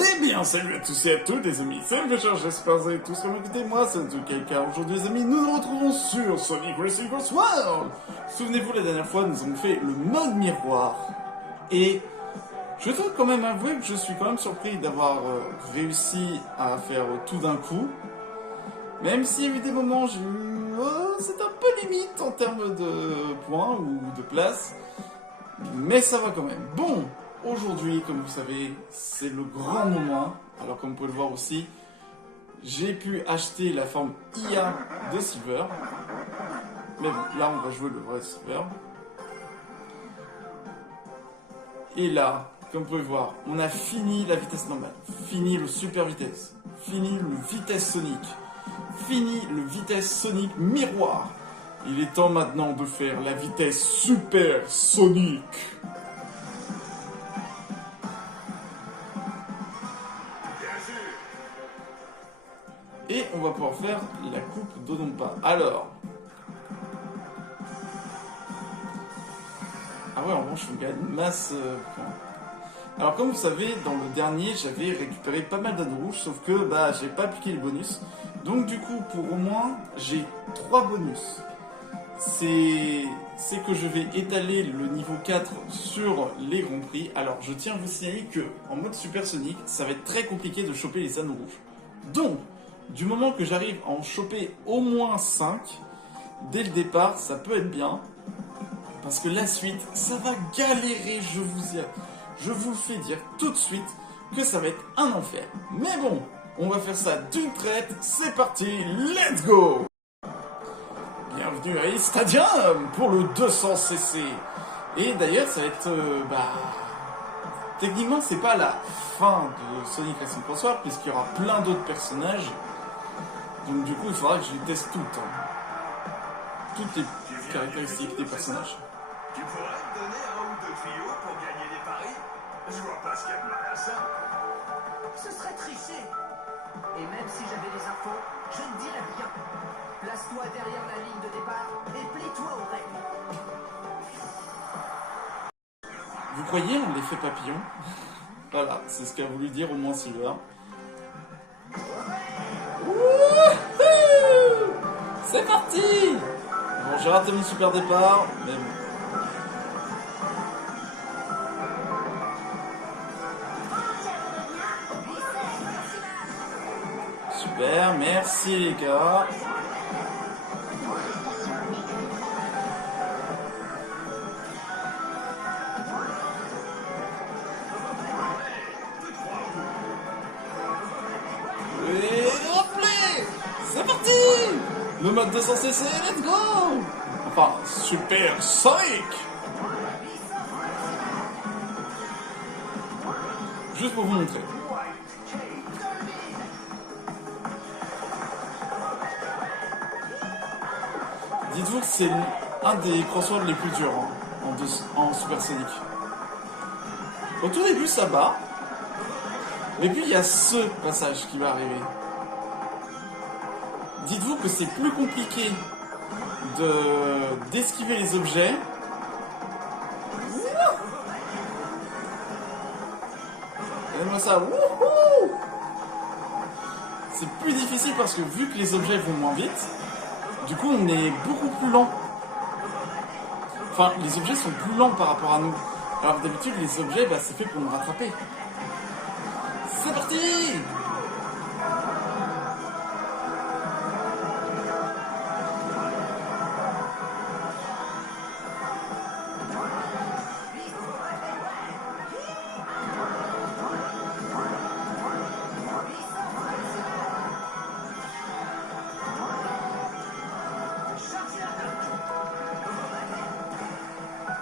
Eh bien, salut à tous et à toutes les amis, c'est le cher, j'espère que vous allez tous comme écoutez moi, c'est tout quelqu'un. Aujourd'hui les amis, nous nous retrouvons sur Sonic Racing Cross World. Souvenez-vous, la dernière fois, nous avons fait le mode miroir. Et je dois quand même avouer que je suis quand même surpris d'avoir réussi à faire tout d'un coup. Même s'il y a eu des moments, j'ai eu... c'est un peu limite en termes de points ou de place. Mais ça va quand même. Bon, aujourd'hui, comme vous savez, c'est le grand moment. Alors comme vous pouvez le voir aussi, j'ai pu acheter la forme IA de Silver. Mais bon, là on va jouer le vrai Silver. Et là, comme vous pouvez voir, on a fini la vitesse normale. Fini le super vitesse. Fini le vitesse Sonic. Fini le vitesse Sonic miroir. Il est temps maintenant de faire la vitesse Super Sonic. Et on va pouvoir faire la coupe d'Onompa. Alors. Ah ouais, en revanche, on gagne masse points. Alors comme vous savez, dans le dernier, j'avais récupéré pas mal d'anneaux rouges, sauf que bah j'ai pas appliqué les bonus. Donc du coup, pour au moins, j'ai 3 bonus. C'est que je vais étaler le niveau 4 sur les Grands Prix. Alors, je tiens à vous signaler que en mode Super Sonic, ça va être très compliqué de choper les anneaux rouges. Donc, du moment que j'arrive à en choper au moins 5, dès le départ, ça peut être bien. Parce que la suite, ça va galérer, je vous le fais dire tout de suite que ça va être un enfer. Mais bon, on va faire ça d'une traite, c'est parti, let's go! Bienvenue à Stadium pour le 200cc. Et d'ailleurs, ça va être... techniquement, c'est pas la fin de Sonic Racing Cross World, puisqu'il y aura plein d'autres personnages. Donc du coup, il faudra que je les teste toutes. Toutes les caractéristiques des personnages. Tu pourrais te donner un ou deux tuyaux pour gagner des paris? Je vois pas ce qu'il y a de mal à ça. Ce serait tricher. Et même si j'avais les infos, je ne dirais rien. Place-toi derrière la ligne de départ et plie-toi aux règles. Vous croyez en l'effet papillon? Voilà, c'est ce qu'a voulu dire au moins Silver. C'est parti! Bon, j'ai raté mon super départ, mais bon. Super, merci les gars. Et replay. C'est parti. Le mode 200cc, let's go. Enfin, Super Sonic. Juste pour vous montrer. Dites-vous que c'est un des crosswords les plus durs en Super Sonic. Au tout début, ça bat. Mais puis, il y a ce passage qui va arriver. Dites-vous que c'est plus compliqué d'esquiver les objets. Regardez-moi ça. Wouhou! C'est plus difficile parce que vu que les objets vont moins vite, du coup, on est beaucoup plus lent. Enfin, les objets sont plus lents par rapport à nous. Alors d'habitude, les objets, c'est fait pour nous rattraper. C'est parti!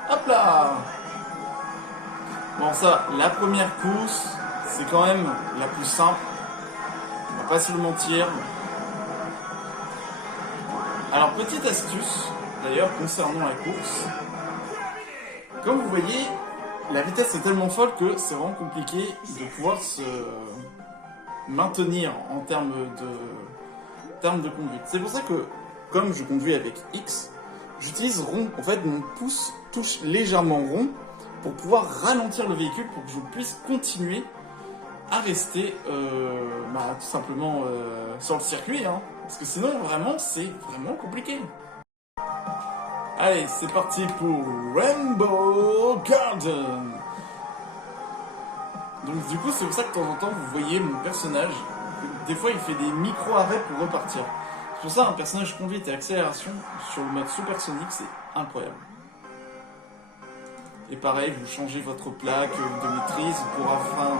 Hop là! Bon ça, la première course, c'est quand même la plus simple. On va pas se le mentir. Alors petite astuce, d'ailleurs, concernant la course. Comme vous voyez, la vitesse est tellement folle que c'est vraiment compliqué de pouvoir se maintenir en termes de conduite. C'est pour ça que, comme je conduis avec X, j'utilise rond. En fait, mon pouce touche légèrement rond pour pouvoir ralentir le véhicule pour que je puisse continuer à rester tout simplement sur le circuit, hein, parce que sinon vraiment c'est vraiment compliqué. Allez, c'est parti pour Rainbow Garden. Donc du coup c'est pour ça que de temps en temps vous voyez mon personnage, des fois il fait des micro-arrêts pour repartir. C'est pour ça un personnage conduite et accélération sur le mode supersonique c'est incroyable. Et pareil, vous changez votre plaque de maîtrise pour afin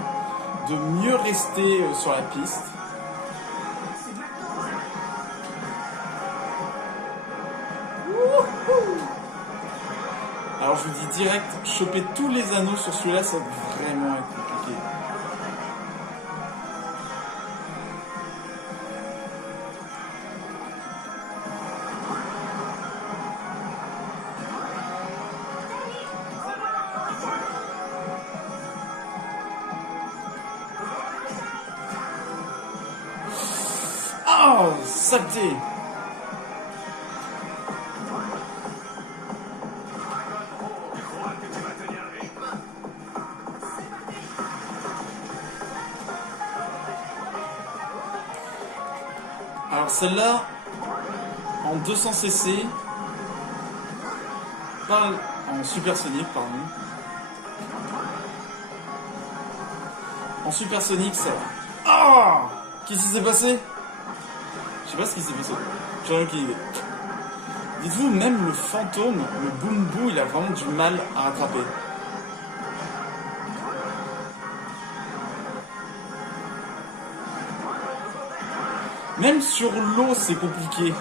de mieux rester sur la piste. Alors je vous dis direct, choper tous les anneaux sur celui-là, ça va vraiment être compliqué. Oh, saleté! Alors celle-là, en 200 cc, en supersonique, pardon. En supersonique, ça va. Ah! Qu'est-ce qui s'est passé? Je sais pas ce qui s'est passé. J'en ai aucune idée. Dites-vous, même le fantôme, le Boom Boo, il a vraiment du mal à rattraper. Même sur l'eau, c'est compliqué.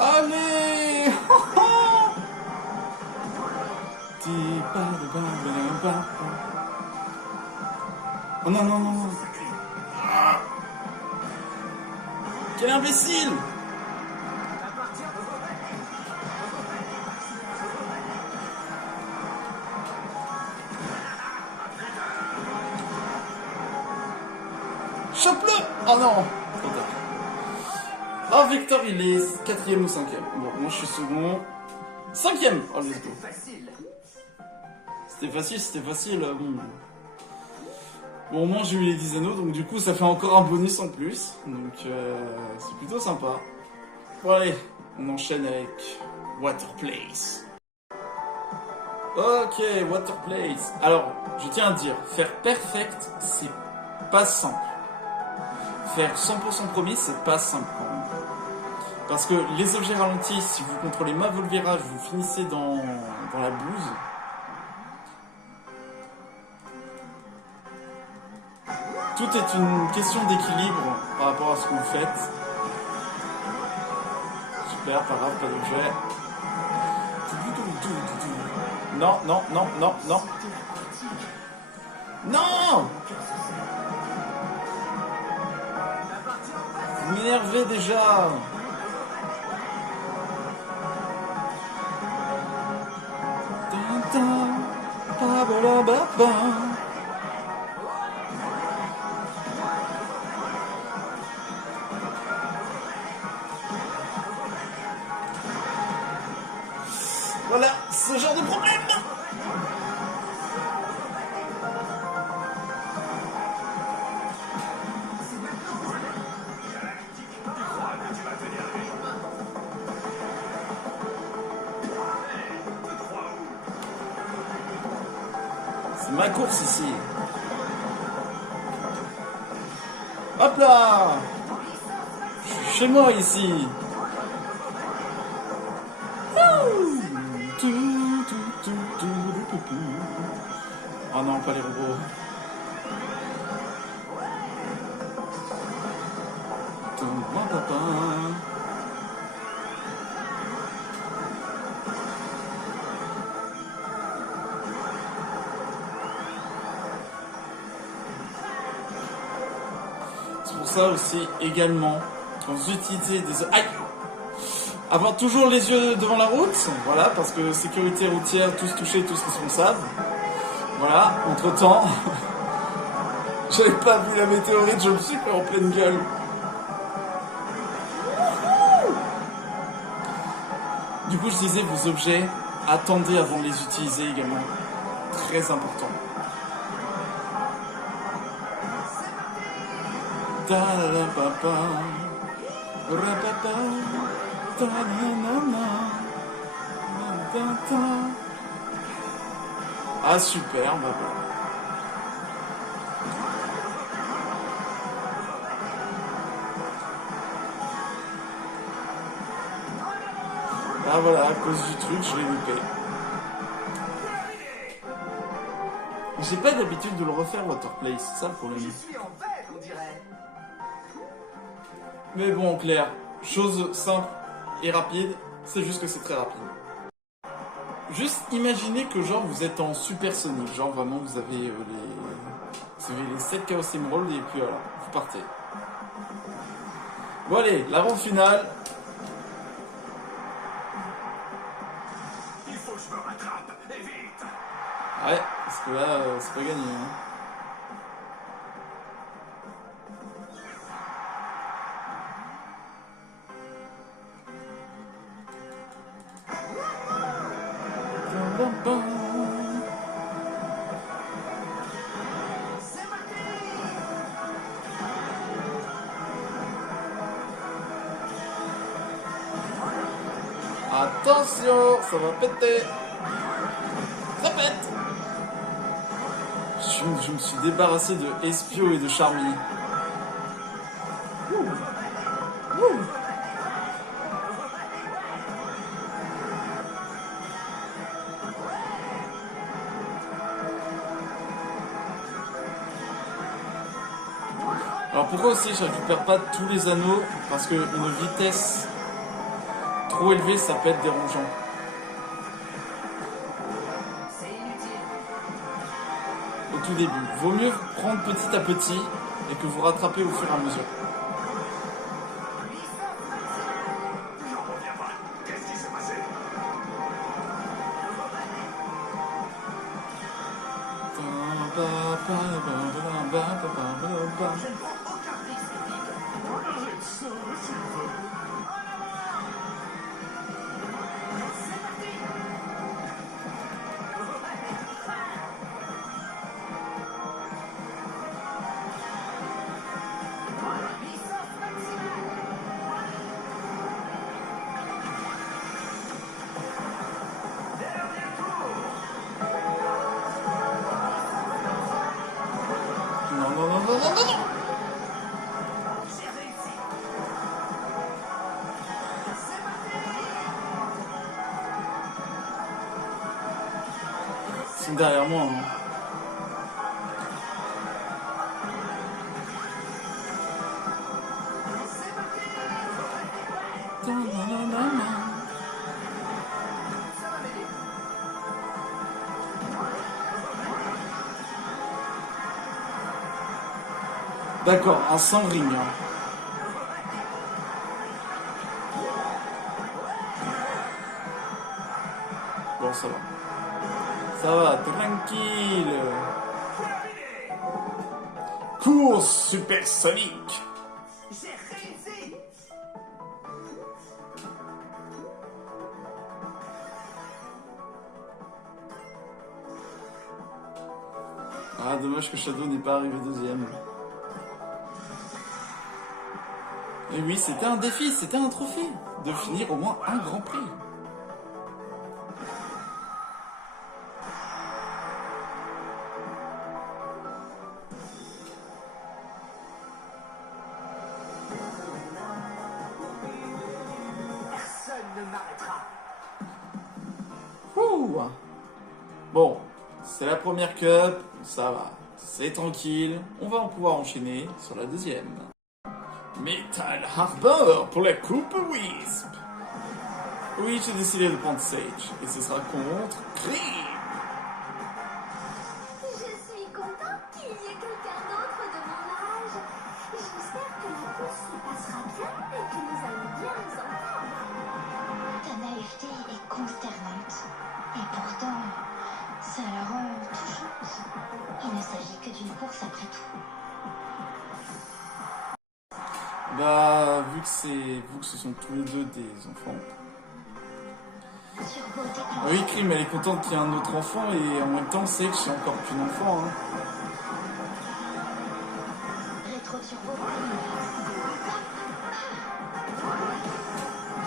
Allez! Oh non, non, non. Quel imbécile! Chope-le! Oh non! Oh, Victor, il est 4ème ou 5ème. Bon, moi je suis second. 5ème! Oh, let's go. C'était facile. Bon, au moins j'ai eu les 10 anneaux, donc du coup ça fait encore un bonus en plus. Donc c'est plutôt sympa. Bon, allez, on enchaîne avec Water Place. Ok, Water Place. Alors, je tiens à dire, faire perfect, c'est pas simple. Faire 100% premier, c'est pas simple quand même. Parce que les objets ralentis, si vous contrôlez mal le virage, vous finissez dans la bouse. Tout est une question d'équilibre par rapport à ce que vous faites. Super, pas grave, pas d'objet. Non, non, non, non, non. Non! Vous m'énervez déjà. Voilà, ce genre de problème. C'est ma course ici. Hop là! Je suis chez moi ici. Oh non, pas les robots. Papa. pour ça aussi, également, quand vous utilisez des... Aïe! Avoir toujours les yeux devant la route, voilà, parce que sécurité routière, tous touchés, tous responsables. Voilà, entre-temps, j'avais pas vu la météorite, je me suis fait en pleine gueule. Du coup, je disais, vos objets, attendez avant de les utiliser également. Très important. Ah super, bah voilà. Ah voilà, à cause du truc, je l'ai loupé. J'ai pas d'habitude de le refaire Waterplay, c'est ça le problème. Je suis en bête, on dirait. Mais bon, Claire, chose simple et rapide, c'est juste que c'est très rapide. Juste imaginez que genre vous êtes en supersonique, genre vraiment vous avez les 7 Chaos Emerald et puis voilà, vous partez. Bon allez, la ronde finale. Il faut que je me rattrape, et vite. Ouais, parce que là, c'est pas gagné. Hein. Attention, ça va péter. Ça pète. Je me suis débarrassé de Espio et de Charmy. Alors pourquoi aussi je récupère pas tous les anneaux? Parce que une vitesse trop élevée, ça peut être dérangeant. C'est inutile. Au tout début. Vaut mieux prendre petit à petit et que vous rattrapez au fur et à mesure. J'en reviens pas. Qu'est-ce qui s'est passé? Je ne prends aucun risque, Vic. Arrête ça, s'il veut. C'est parti. Puissance maximale. Dernier tour. Non, non, non, non, non, non, non. J'ai réussi. C'est parti. Ils sont derrière moi. Hein. C'est parti. Non, non, non, non, non. Ça va m'aider. D'accord, un sans ring. Hein. Bon, ça va. Ça va, tranquille. Course supersonique. J'ai réussi. Ah, dommage que Shadow n'est pas arrivé deuxième. Et oui, c'était un défi, c'était un trophée. De finir au moins un grand prix. Personne ne m'arrêtera. Ouh. Bon, c'est la première cup, ça va. C'est tranquille, on va en pouvoir enchaîner sur la deuxième. Metal Harbor pour la coupe Wisp. Oui, j'ai décidé de prendre Sage, et ce sera contre Cream. Je suis contente qu'il y ait quelqu'un d'autre de mon âge. J'espère une course après tout. Bah, vu que ce sont tous les deux des enfants. Survolté Ah oui, Krim, elle est contente qu'il y ait un autre enfant et en même temps, c'est que je suis encore qu'une enfant. Hein. rétro-turbo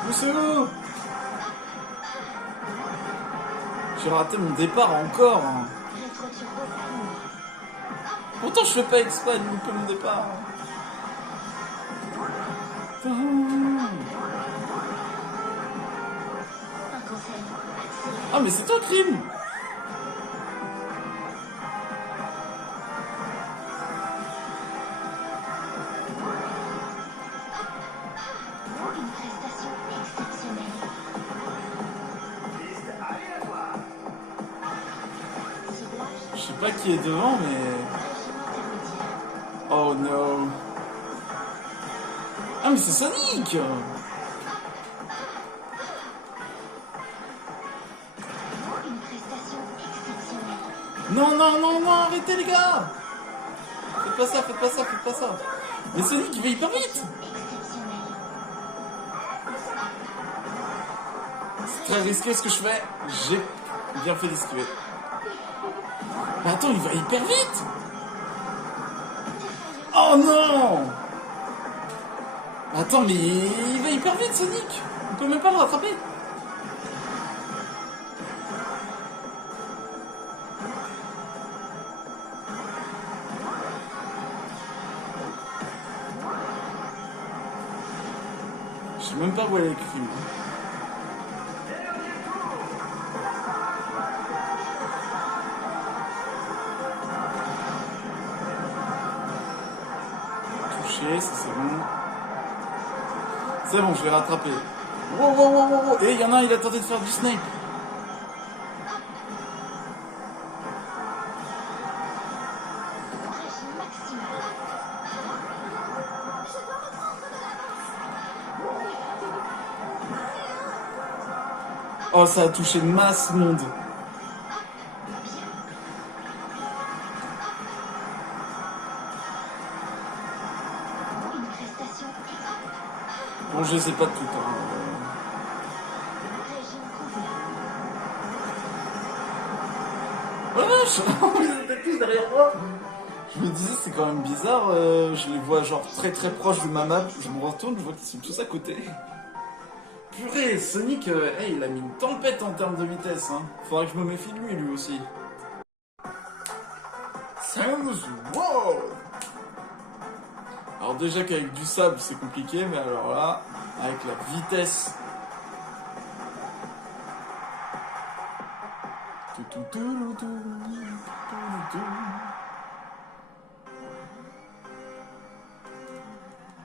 Poussez-vous! J'ai raté mon départ encore. Hein. rétro-turbo Pourtant, je fais pas exprès de louper mon départ. un conseil. Ah, mais c'est toi, Krim! Une prestation exceptionnelle. Liste aléatoire. Ciblage, Je sais pas qui est devant, mais... régime intermédiaire. Oh no. Ah, mais c'est Sonic! Une prestation exceptionnelle. Non, non, non, non, arrêtez, les gars! Faites pas ça, faites pas ça, faites pas ça. Mais Sonic, il va hyper vite! Exceptionnelle. C'est très risqué ce que je fais. J'ai bien fait d'esquiver. Mais attends, il va hyper vite! Oh non! Attends, mais il va hyper vite, Sonic! On peut même pas le rattraper! Je sais même pas où elle est écrit. Touché, ça c'est bon. C'est bon, je l'ai rattrapé. Wow, wow, wow, wow, wow. Et il y en a un, il a tenté de faire du snipe. Régime maximal. Oh, ça a touché masse monde. Une prestation Bon, je sais pas de tout. Hein. régime couvert. Ouais, ils étaient tous derrière moi. Je me disais, c'est quand même bizarre. Je les vois genre très très proches de ma map. Je me retourne, je vois qu'ils sont tous à côté. Purée, Sonic, hey, il a mis une tempête en termes de vitesse. Hein. Faudrait que je me méfie de lui aussi. Sans wow. Alors déjà qu'avec du sable c'est compliqué, mais alors là, avec la vitesse.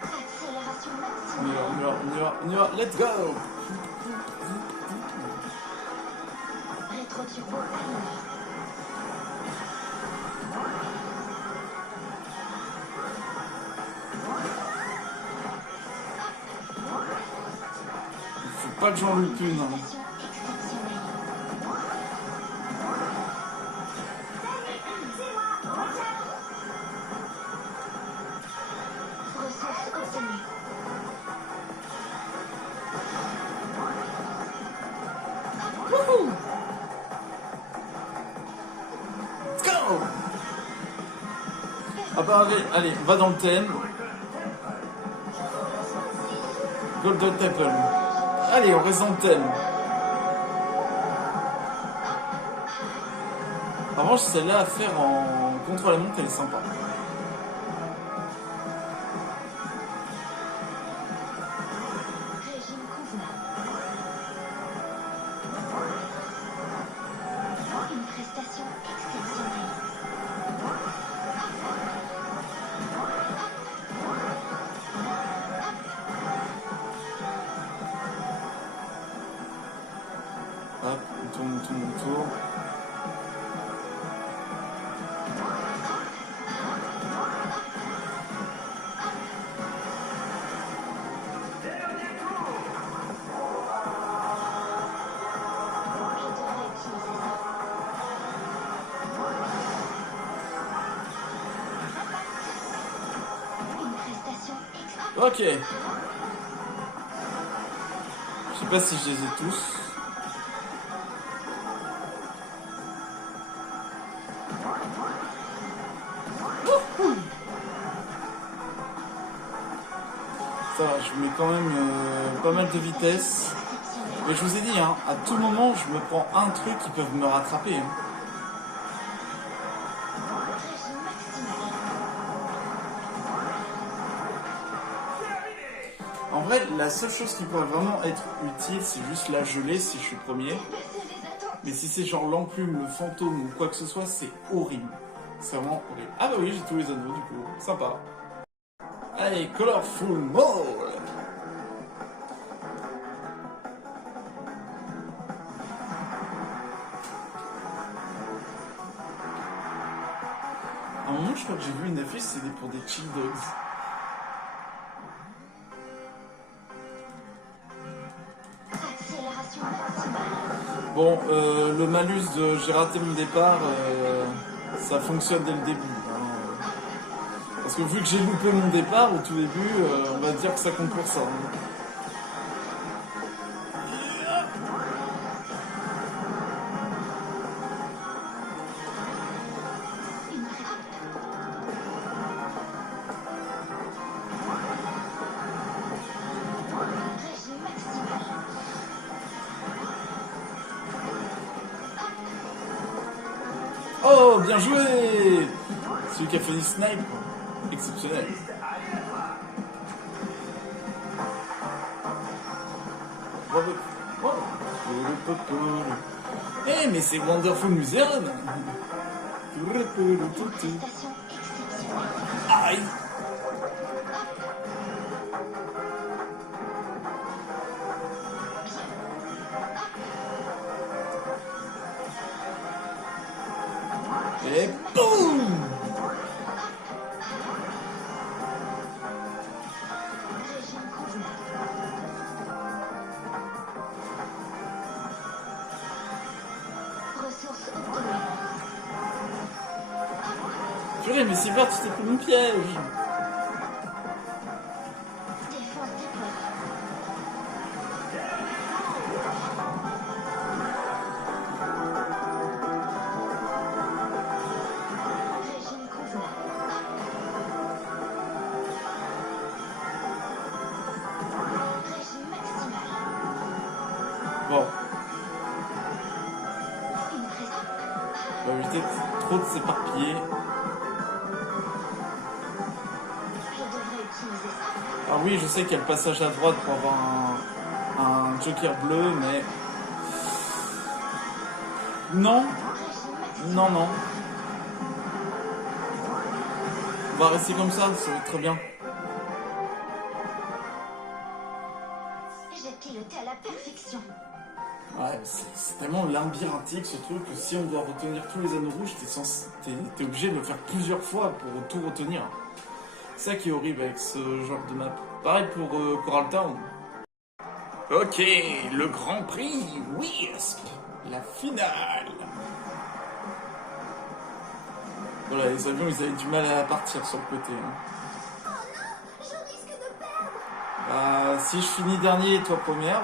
Accélération On y maximale. va, on y va, on y va, on y va, let's go! Rétro-turbo allumé. Faut pas que j'en loupe une. Hein. Prestation exceptionnelle. Ressources obtenues. Wouhou! Let's go! Ah bah allez, on va dans le thème. Golden Temple. Allez, on reste dans le thème. En revanche, celle-là à faire en contre la montre, elle est sympa. Régime convenant. Une prestation exceptionnelle. Hop, on tourne, on tourne, on tourne. Je devrais utiliser ça. Ok. Je sais pas si je les ai tous. Ça va, je mets quand même pas mal de vitesse. Mais je vous ai dit, hein, à tout moment, je me prends un truc qui peut me rattraper. Hein. En vrai, la seule chose qui pourrait vraiment être utile, c'est juste la gelée si je suis premier. Mais si c'est genre l'enclume, le fantôme ou quoi que ce soit, c'est horrible. C'est vraiment horrible. Ah bah oui, j'ai tous les anneaux du coup. Sympa. Allez, Colorful Mall. À un moment, je crois que j'ai vu une affiche, c'était pour des chill dogs. Accélération maximale. Bon, le malus de j'ai raté mon départ, ça fonctionne dès le début. Hein. Parce que vu que j'ai loupé mon départ au tout début, on va dire que ça compte pour ça. Hein. Régime maximal. Oh, bien joué! Celui qui a fait du snipe, quoi. Exceptionnel. Bravo. Oh. Eh, mais c'est Wonderful Museum! Prestation exceptionnelle. Aïe! Et boum! Régime convenable. Ressources obtenues. Purée, mais Silver, tu t'es pris mon piège! Défense déployée. Régime convenable. Régime maximal. Bon, Une prestation. on va éviter trop de s'éparpiller. Je devrais utiliser ça. Alors oui, je sais qu'il y a le passage à droite pour avoir un joker bleu, mais... Non, Régime maximal. non, non. On va rester comme ça va être très bien. J'ai piloté à la perfection. Ouais, c'est tellement labyrinthique ce truc que si on doit retenir tous les anneaux rouges, t'es obligé de le faire plusieurs fois pour tout retenir. C'est ça qui est horrible avec ce genre de map. Pareil pour Coral Town. Ok, le Grand Prix Wisp, la finale. Voilà, les avions, ils avaient du mal à partir sur le côté. Hein. Je risque de perdre. Bah, si je finis dernier et toi première,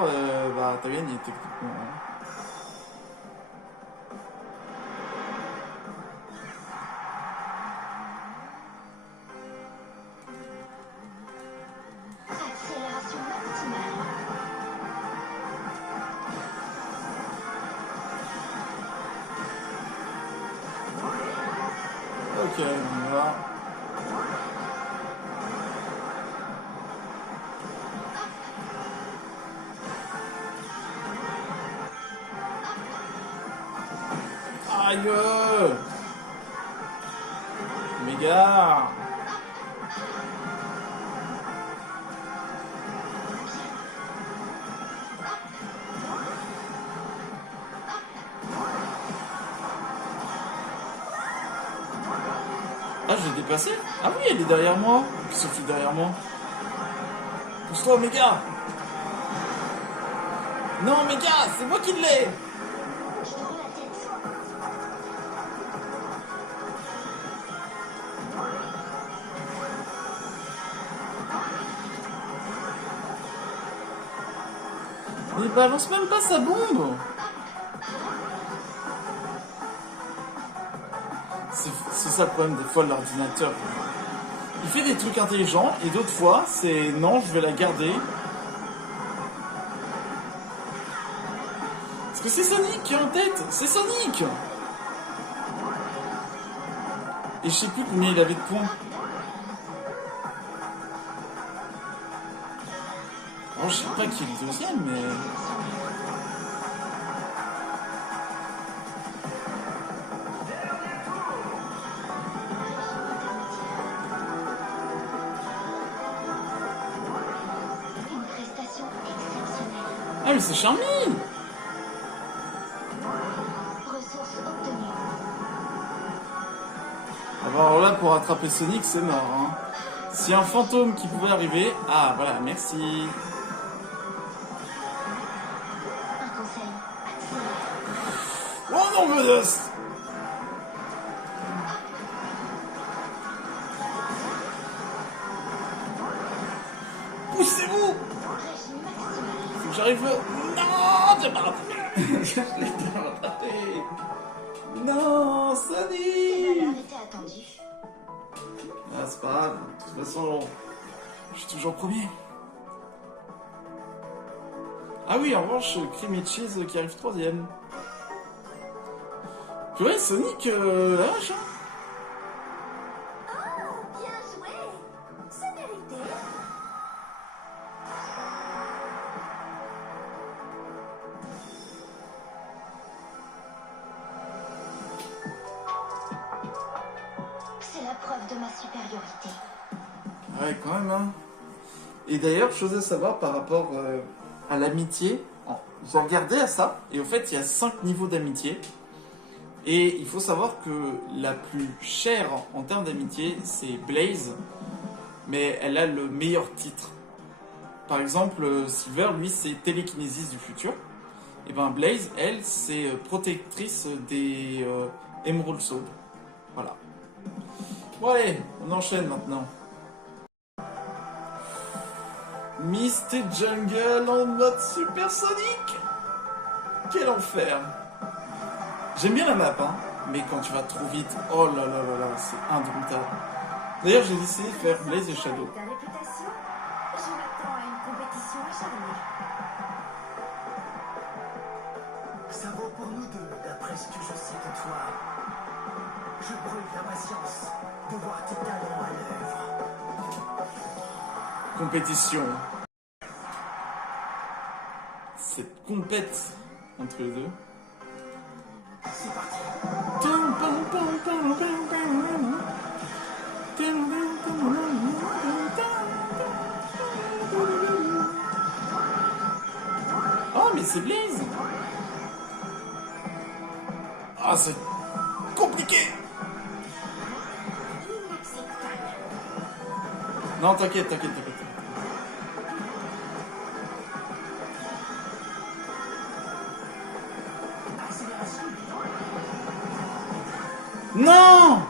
bah t'as gagné techniquement. Hein. Accélération maximale. Ok, on y va. Aïe! Méga! Ah, j'ai dépassé? Ah oui, elle est derrière moi. Qui se fout derrière moi? Pousse-toi, Omega! Non, Omega, c'est moi qui l'ai! Je te rends la tête. Il balance même pas sa bombe. C'est ça le problème des fois de l'ordinateur. Il fait des trucs intelligents et d'autres fois c'est non, je vais la garder. Parce que c'est Sonic qui est en tête. C'est Sonic. Et je sais plus combien il avait de points. Alors, je sais pas qui est le deuxième, mais... Une prestation exceptionnelle. Ah, mais c'est Charmy. Ressources obtenues. Alors là, pour attraper Sonic, c'est mort. Hein. S'il y a un fantôme qui pouvait arriver... Ah, voilà, merci. Un conseil. Accélère. Oh non, gosse. Poussez-vous. Régime maximal. Faut que j'arrive là. Non, j'ai pas rattrapé. Je l'ai pas rattrapé. Non, Ces Sonic. valeurs étaient attendues. Ah, c'est pas grave. De toute façon, je suis toujours premier. Ah oui, en revanche, Cream et Cheese qui arrive troisième. Ouais, Sonic, la vache, hein. Oh, bien joué. C'est mérité. C'est la preuve de ma supériorité. Ouais, quand même, hein. Et d'ailleurs, chose à savoir par rapport à l'amitié, j'ai regardé à ça, et au fait, il y a 5 niveaux d'amitié. Et il faut savoir que la plus chère en termes d'amitié, c'est Blaze, mais elle a le meilleur titre. Par exemple, Silver, lui, c'est télékinésis du futur. Et ben Blaze, elle, c'est protectrice des Emerald Sword. Voilà. Bon allez, on enchaîne maintenant. Misty Jungle en mode supersonique. Quel enfer. J'aime bien la map, hein, mais quand tu vas trop vite, oh là là là là, c'est indomptable. D'ailleurs, j'ai décidé de faire Blaze et Shadow. Ta réputation, je m'attends à une compétition acharnée. Ça vaut pour nous deux, d'après ce que je sais de toi. Je brûle d'impatience de voir tes talents à l'œuvre. Compétition. Cette compète entre les deux. C'est parti. Oh, mais c'est Blaze. Ah, c'est compliqué. Non, t'inquiète, t'inquiète, t'inquiète. Non!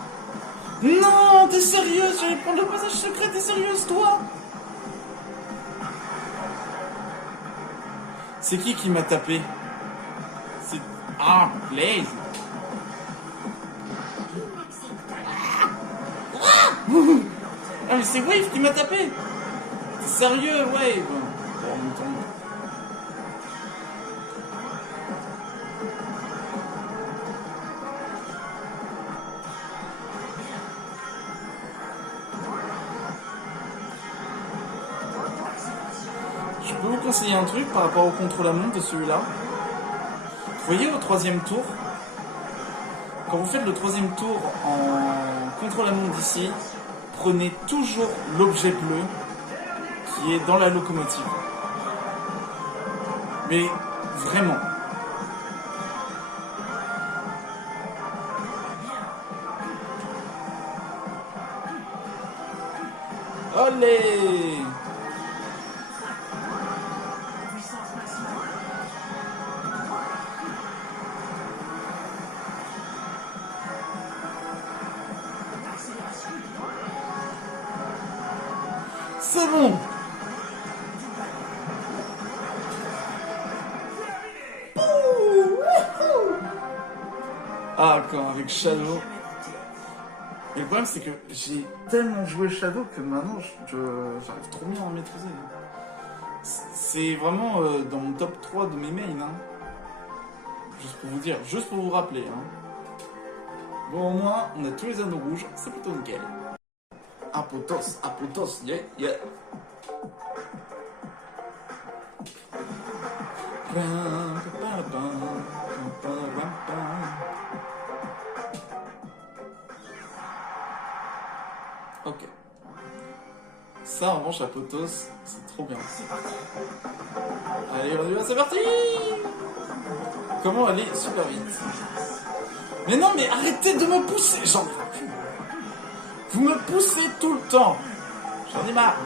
Non, t'es sérieuse? J'allais prendre le passage secret, t'es sérieuse, toi? C'est qui m'a tapé? C'est... Ah, Blaze! Ah, mais c'est Wave qui m'a tapé! T'es sérieux, Wave? Bon, on me tombe. Je peux vous conseiller un truc par rapport au contre-la-montre de celui-là. Vous voyez au troisième tour, quand vous faites le troisième tour en contre-la-montre d'ici, prenez toujours l'objet bleu qui est dans la locomotive. Mais vraiment. Olé! Puissance maximale. Accélération. C'est bon! Ah, quand avec Shadow. Et le problème, c'est que j'ai tellement joué Shadow que maintenant, j'arrive trop bien à maîtriser. C'est vraiment dans mon top 3 de mes mains, hein. Juste pour vous dire, juste pour vous rappeler, hein. Bon, au moins, on a tous les anneaux rouges, c'est plutôt nickel. Apotos, yeah, yeah. Ok. Ça, en revanche, Apotos, c'est trop bien. Allez, on y va, c'est parti! Comment aller super vite? Mais non, mais arrêtez de me pousser! J'en ai plus. Vous me poussez tout le temps! J'en ai marre!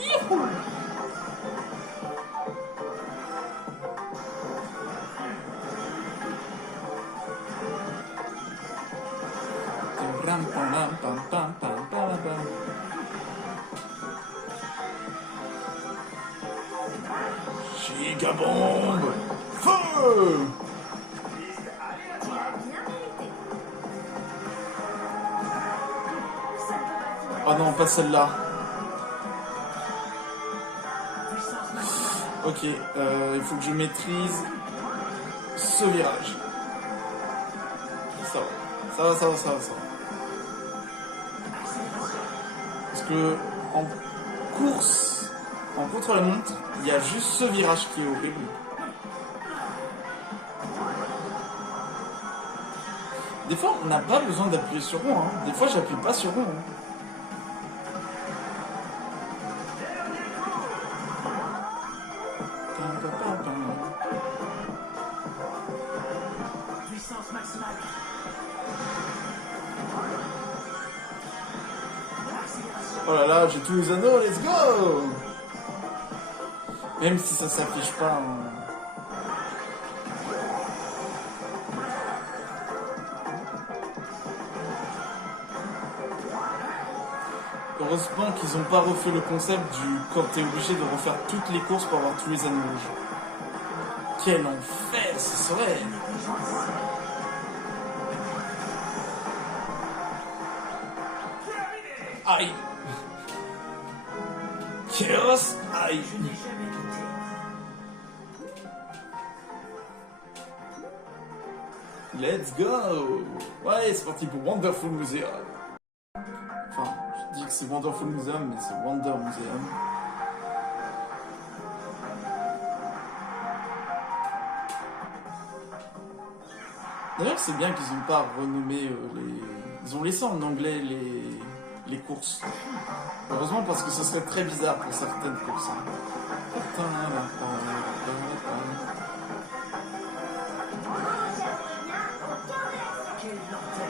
Youhou! Gigabombe! Feu! Tu l'as bien mérité. Ça ne peut pas finir. Oh non, pas celle-là. Ok, il faut que je maîtrise ce virage. Ça va. Parce que en course, en contre-la-montre, il y a juste ce virage qui est horrible. Des fois, on n'a pas besoin d'appuyer sur rond. Hein. Des fois, j'appuie pas sur rond. Hein. Puissance maximale. Oh là là, j'ai tous les anneaux, let's go! Même si ça s'affiche pas. Hein. Heureusement qu'ils ont pas refait le concept du quand t'es obligé de refaire toutes les courses pour avoir tous les anneaux rouges. Quel enfer ce serait! Aïe! Chaos! Aïe! Je n'ai jamais douté. Let's go! Ouais, c'est parti pour Wonderful Museum. Enfin, je dis que c'est Wonderful Museum, mais c'est Wonder Museum. D'ailleurs, c'est bien qu'ils n'ont pas renommé les... Ils ont laissé en anglais les courses. Heureusement, parce que ce serait très bizarre pour certaines courses. Hein. Quelle lenteur.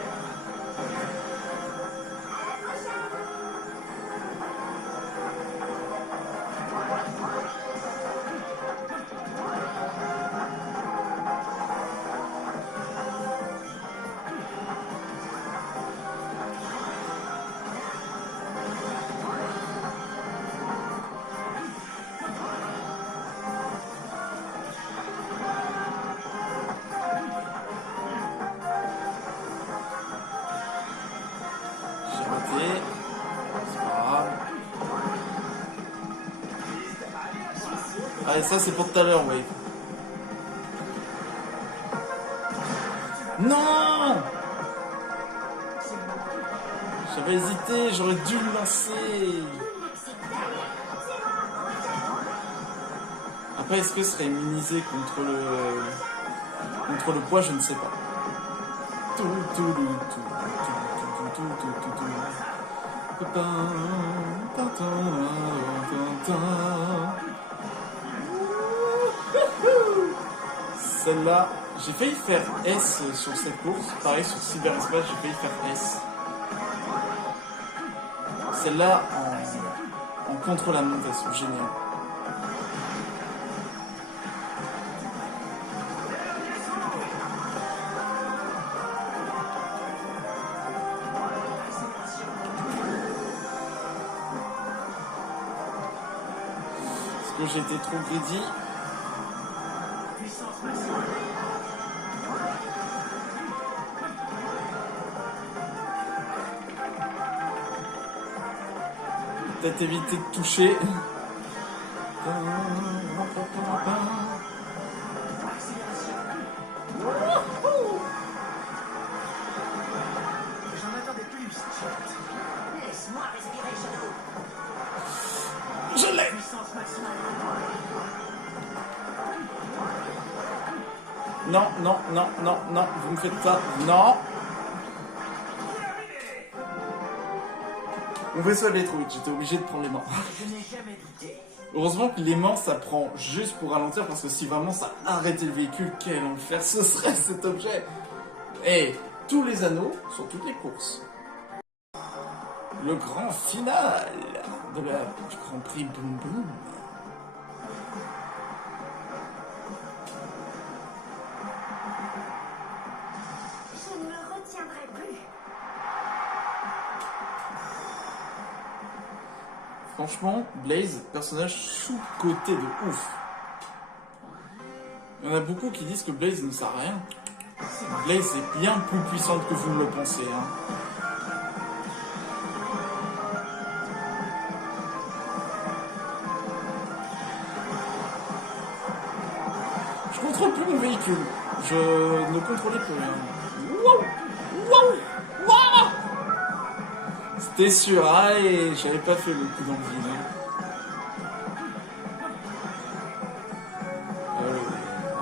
J'ai raté. C'est pas grave. Allez, ça c'est pour tout à l'heure, Wave. Non! J'avais hésité, j'aurais dû le lancer. Après, est-ce que ce serait immunisé contre le poids? Je ne sais pas. Celle-là, j'ai failli faire S sur cette course. Pareil sur Cyberespace, j'ai failli faire S. Celle-là, en contre-la-montre, elles sont géniales. Est-ce que j'ai été trop greedy? peut-être éviter de toucher. J'en attendais plus. Laisse-moi respirer, Shadow. Je l'ai. Puissance maximale. Non, non, non, non, non, vous me faites ça. Non. Mon vaisseau allait trop vite, j'étais obligé de prendre les mains. Je n'ai jamais douté. Heureusement que les mains, ça prend juste pour ralentir, parce que si vraiment ça arrêtait le véhicule, quel enfer ce serait cet objet. Et tous les anneaux sur toutes les courses. Le grand final du Grand Prix Boom Boom. Je ne me retiendrai plus. Franchement, Blaze, personnage sous-côté de ouf. Il y en a beaucoup qui disent que Blaze ne sert à rien. Blaze est bien plus puissante que vous ne le pensez. Hein. Je contrôle plus mon véhicule. Je ne contrôlais plus rien. Wow! Wow! Wow! C'était sûr, allez, j'avais pas fait le coup dans le vide.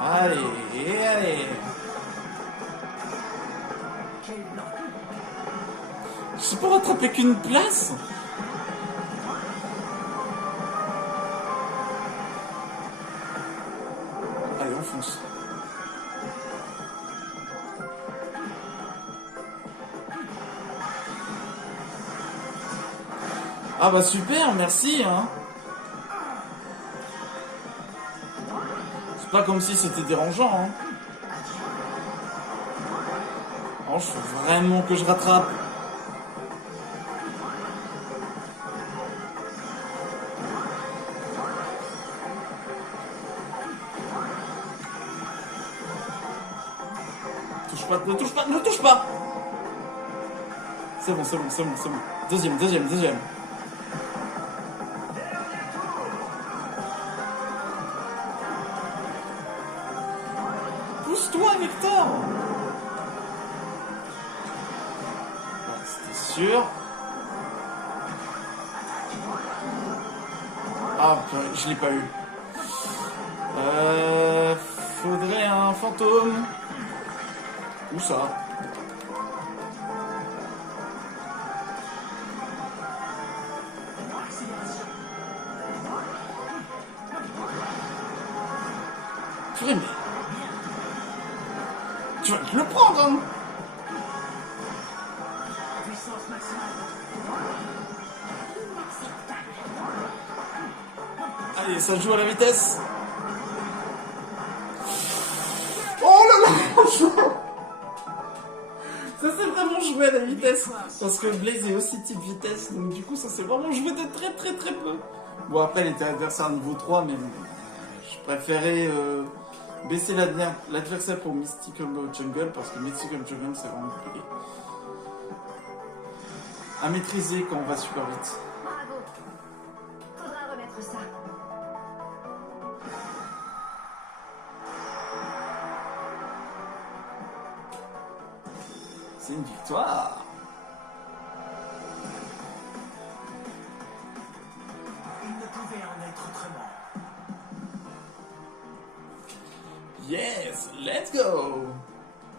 Allez, allez. Je sais pas rattraper qu'une place. Allez, on fonce. Ah bah super, merci hein. C'est pas comme si c'était dérangeant hein. Oh, je faut vraiment que je rattrape. Touche pas, ne touche pas, ne touche pas. C'est bon, c'est bon, c'est bon, c'est bon. Deuxième. Pousse-toi, Victor. Ouais, c'était sûr. Ah, je l'ai pas eu. Faudrait un fantôme. Où ça? Mais... tu vas te le prendre, hein. Puissance maximale. Allez, ça joue à la vitesse. Oh là là. Ça c'est vraiment joué à la vitesse. Parce que Blaze est aussi type vitesse. Donc du coup ça c'est vraiment joué de très très très peu. Bon après il était adversaire niveau 3 mais je préférais baisser l'adversaire pour Mystical Jungle. Parce que Mystical Jungle c'est vraiment compliqué à maîtriser quand on va super vite. Bravo. Faudra remettre ça. C'est une victoire. Il ne pouvait en être autrement. Yes, let's go.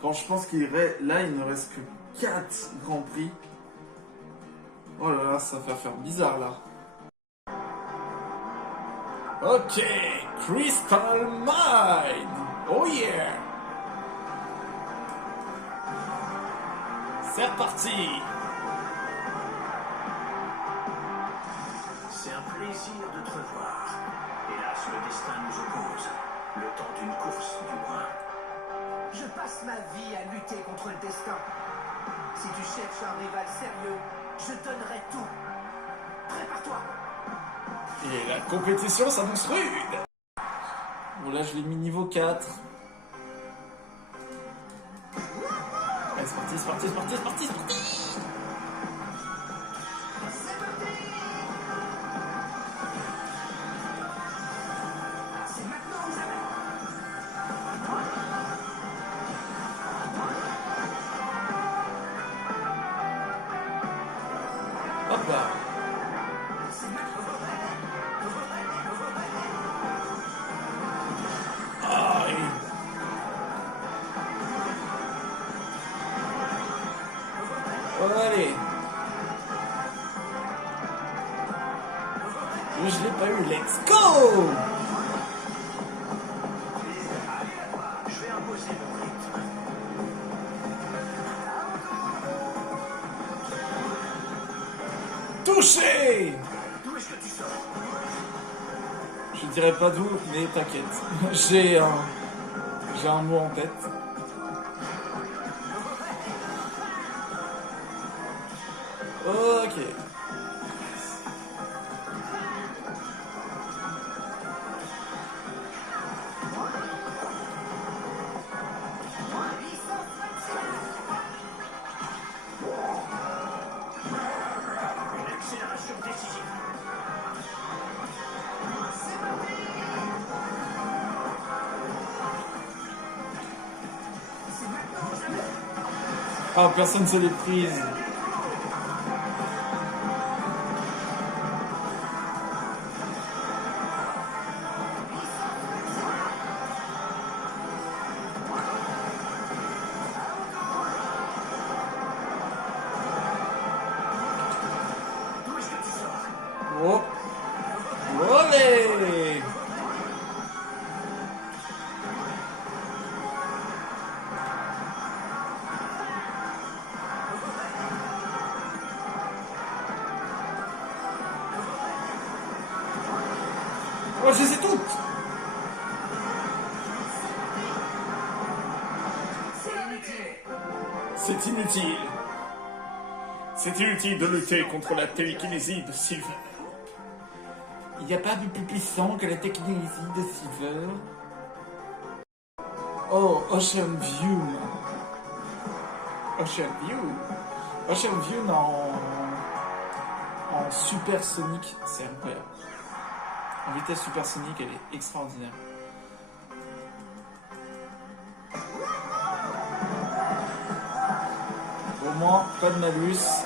Quand je pense qu'il là il ne reste que 4 grands prix. Oh là là, ça va faire bizarre là. Ok, Crystal Mine. Oh yeah. C'est reparti. C'est un plaisir de te revoir. Hélas, le destin nous oppose. Le temps d'une course, du moins. Je passe ma vie à lutter contre le destin. Si tu cherches un rival sérieux, je donnerai tout. Prépare-toi. Et la compétition s'annonce rude. Bon là je l'ai mis niveau 4. Allez, c'est parti, c'est parti, c'est parti, c'est parti, c'est parti. C'est parti. là. Aïe. Allez. Je l'ai pas eu, let's go! Je vais imposer mon rythme. Touché! D'où est-ce que tu sors? Je dirais pas d'où, mais t'inquiète. J'ai un mot en tête. Ok. Une accélération décisive. Ah, personne se l'est prise. D'où est-ce que tu sors? Oh. Olé! Oh, je les ai toutes! C'est inutile. C'est inutile de lutter contre la télékinésie de Silver. Il n'y a pas de plus puissant que la télékinésie de Silver. Oh, Ocean View. Ocean View. Ocean View en supersonique, c'est incroyable. En vitesse supersonique, elle est extraordinaire. Au moins, pas de malus.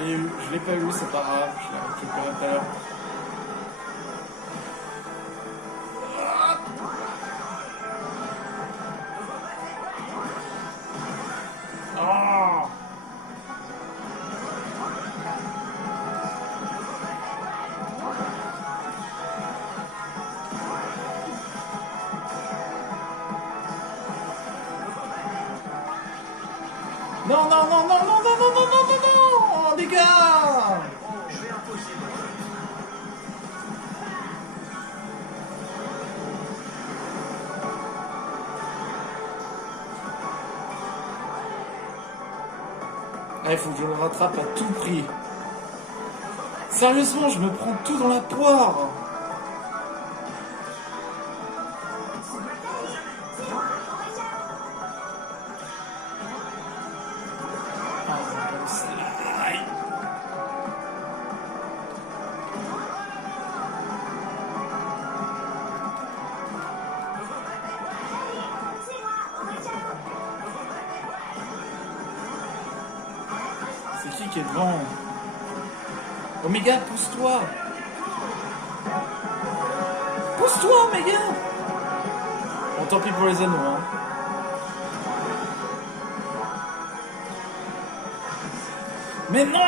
Je l'ai pas eu, c'est pas grave, je l'ai récupéré tout à l'heure. Ah. Non, non, non, non, non, non, non, non, non, non, non, les gars! Je vais imposer mon rythme. Ah, il faut que je le rattrape à tout prix. Sérieusement, je me prends tout dans la poire. C'est qui est devant? Omega, pousse-toi! Pousse-toi, Omega! Bon, tant pis pour les anneaux, hein. Mais non!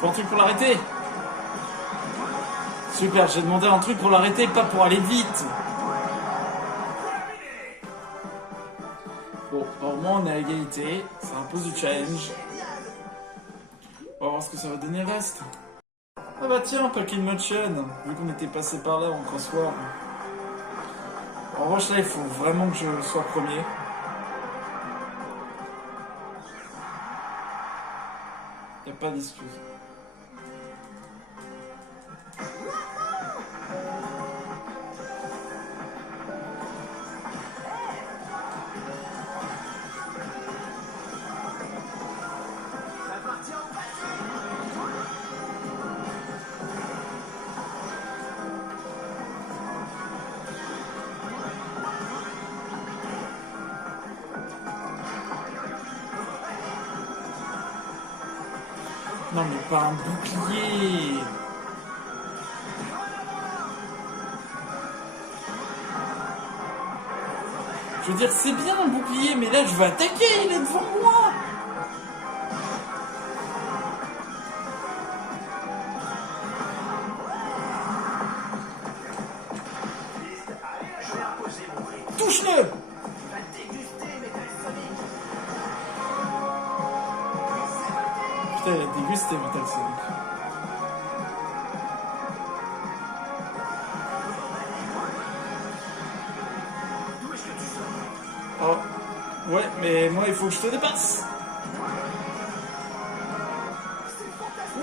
Faut un truc pour l'arrêter. Super, j'ai demandé un truc pour l'arrêter, pas pour aller vite. Bon, au moins on est à égalité. Ça impose du challenge. On va voir ce que ça va donner le reste. Ah bah tiens, Pack in Motion. Vu qu'on était passé par là en crossword. En revanche là, il faut vraiment que je sois premier. Y a pas d'excuse. Non mais pas un bouclier. Je veux dire, c'est bien un bouclier, mais là je veux attaquer, il est devant moi. Je vais imposer mon rythme. Touche-le. Va déguster Metal Sonic. Putain, il a dégusté Metal Sonic. D'où est-ce que tu sors? Oh, ouais, mais moi il faut que je te dépasse.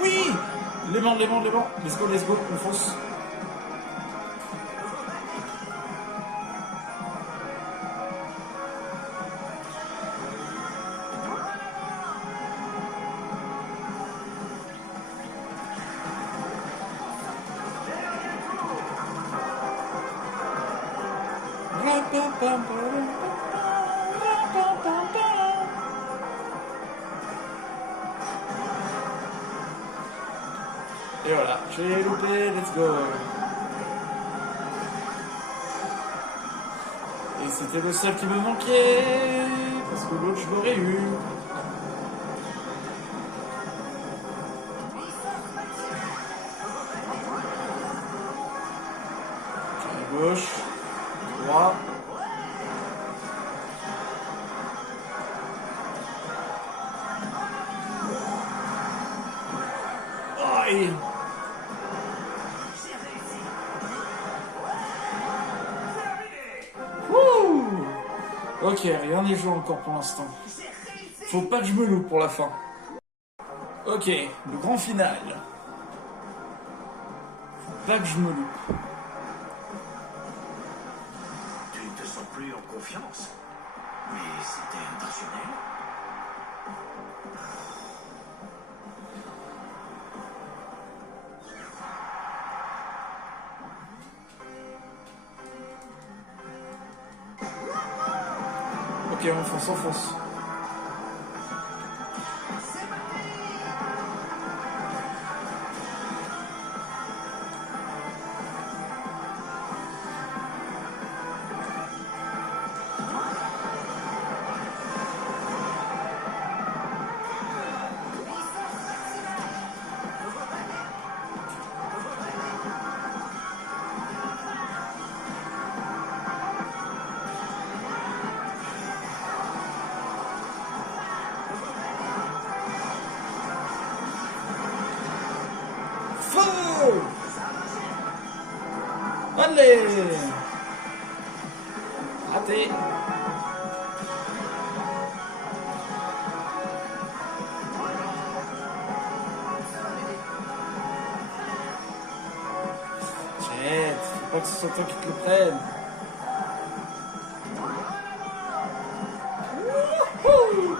Oui. L'aimant. Let's go, on fonce. Et voilà, j'ai loupé, let's go. Et c'était le seul qui me manquait, parce que l'autre je l'aurais eu. À gauche, droit. Aïe. Ok, rien n'est joué encore pour l'instant. Faut pas que je me loupe pour la fin. Ok, le grand final. Faut pas que je me loupe. Tu ne te sens plus en confiance? Mais c'était intentionnel? Ok, on fonce. Feu! Allez! Raté! Tiens, faut pas que ce soit toi qui te le prenne. Wouhou!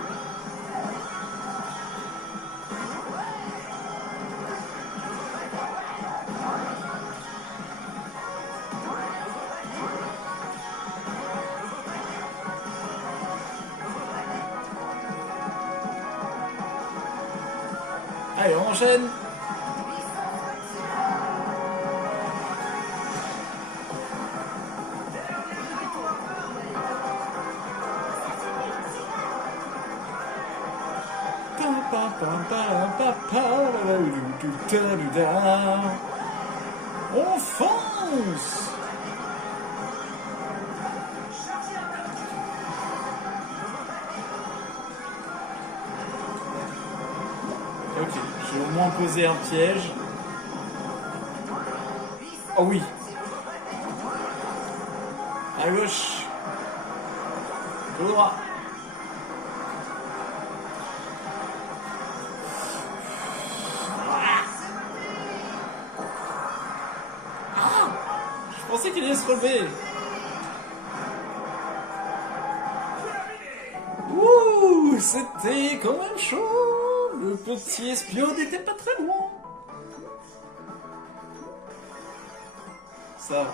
Allez, on enchaîne. On fonce. Ok, j'ai au moins posé un piège. Oh oui. À gauche. Tout droit. Je pensais qu'il allait se relever. Ouh, c'était quand même chaud. Le petit espion n'était pas très loin. Ça va.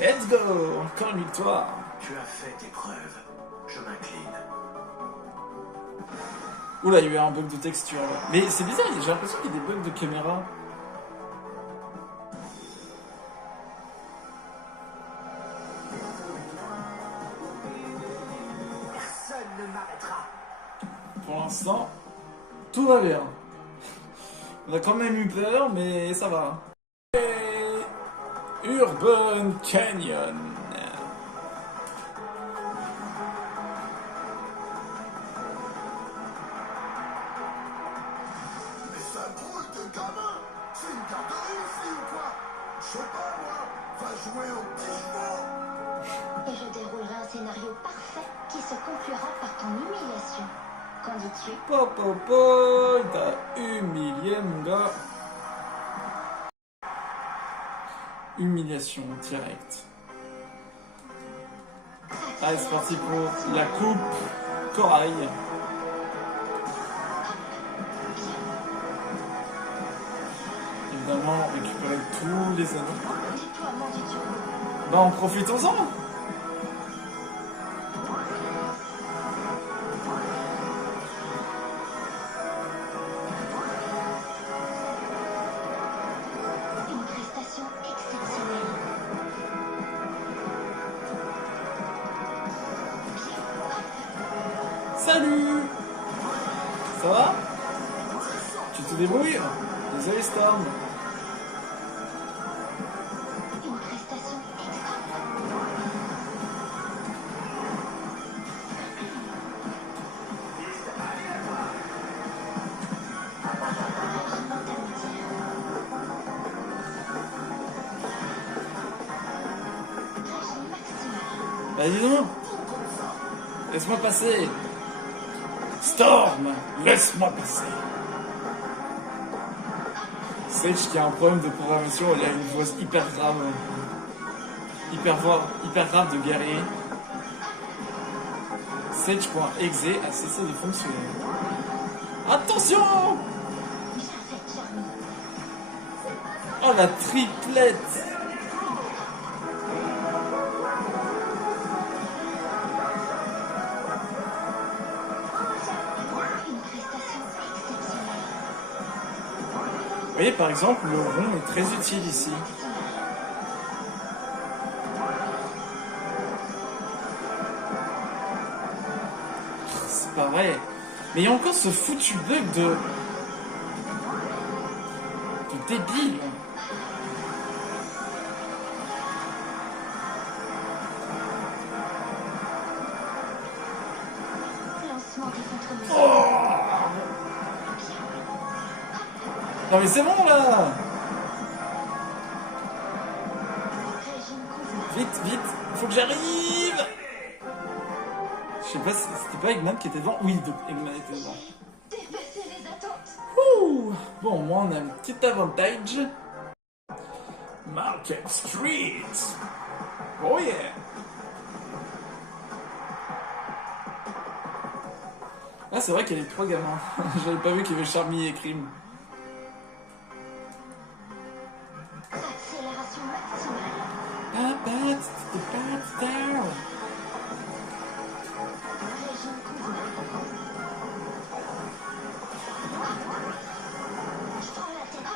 Let's go. Encore une victoire. Tu as fait tes preuves. Je m'incline. Oula, il y a eu un bug de texture là. Mais c'est bizarre, j'ai l'impression qu'il y a des bugs de caméra. Personne ne m'arrêtera. Pour l'instant, tout va bien. On a quand même eu peur, mais ça va. Et Urban Canyon. Mais ça drôle de gamin. C'est une garderie ici ou quoi? Je sais pas moi. Va jouer au petit chevaux. Et je déroulerai un scénario parfait qui se conclura par ton humiliation. Qu'en dis-tu? Popopoy, t'as humilié mon gars. Humiliation directe. Allez, c'est parti pour la coupe corail. Évidemment, récupérer tous les anneaux. Déploiement du turbo. Bah, en profitons-en. Une prestation exceptionnelle. Salut. Ça va? Tu te débrouilles? Désolé Storm. Une prestation Bah dis donc. Laisse-moi passer. Storm, laisse-moi passer. Sage qui a un problème de programmation, elle a une voix hyper grave. Hyper grave de guerrier. Sage.exe a cessé de fonctionner. Attention! Oh la triplette! Vous voyez, par exemple, le rond est très utile ici. C'est pas vrai. Mais il y a encore ce foutu bug de débile. Oh non mais c'est bon là. Vite, vite, faut que j'arrive. Je sais pas, c'était pas Eggman qui était devant? Oui, Eggman était devant. Ouh. Bon, moi on a un petit avantage. Market Street. Oh yeah. Ah c'est vrai qu'il y a les trois gamins. J'avais pas vu qu'il y avait Charmy et Crime. Accélération maximale. Régime convenable. Je prends la tête.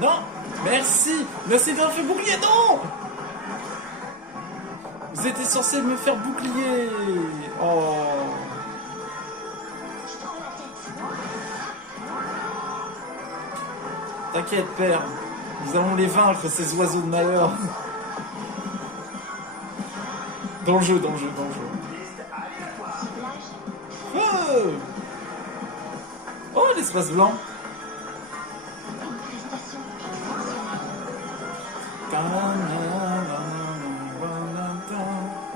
Non, merci. Merci d'avoir fait bouclier, non. Vous étiez censé me faire bouclier. Oh. Je prends la tête. T'inquiète, père. Nous allons les vaincre, ces oiseaux de malheur. Dans le jeu, dans le jeu, dans le jeu. Oh, oh l'espace blanc. Une prestation exceptionnelle.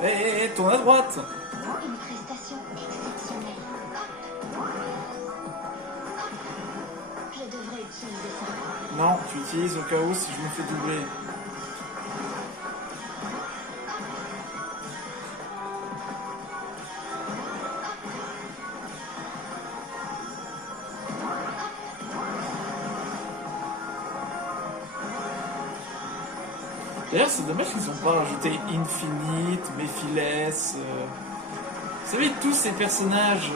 Hé, tourne à droite. Une prestation exceptionnelle. Je devrais utiliser ça. Non, tu utilises au cas où si je me fais doubler. D'ailleurs, c'est dommage qu'ils n'ont pas rajouté Infinite, Mephiles. Vous savez, tous ces personnages...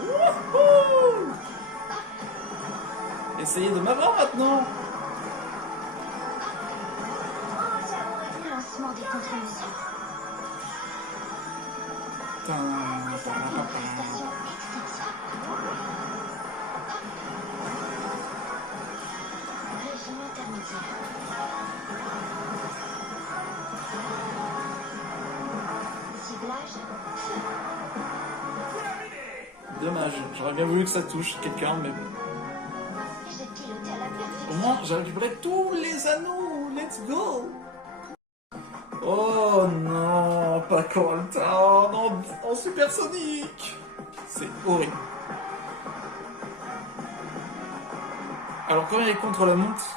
Wouhou! Essayez de m'avoir maintenant. Lancement des contre-mesures. Prestation extinction. Régime intermédiaire. Ciblage. Dommage, j'aurais bien voulu que ça touche quelqu'un, mais J'ai piloté à la au perfection. moins j'ai récupéré tous les anneaux. Let's go. Oh non, pas Corentin, non, en supersonique. C'est horrible. Alors quand il est contre la montre,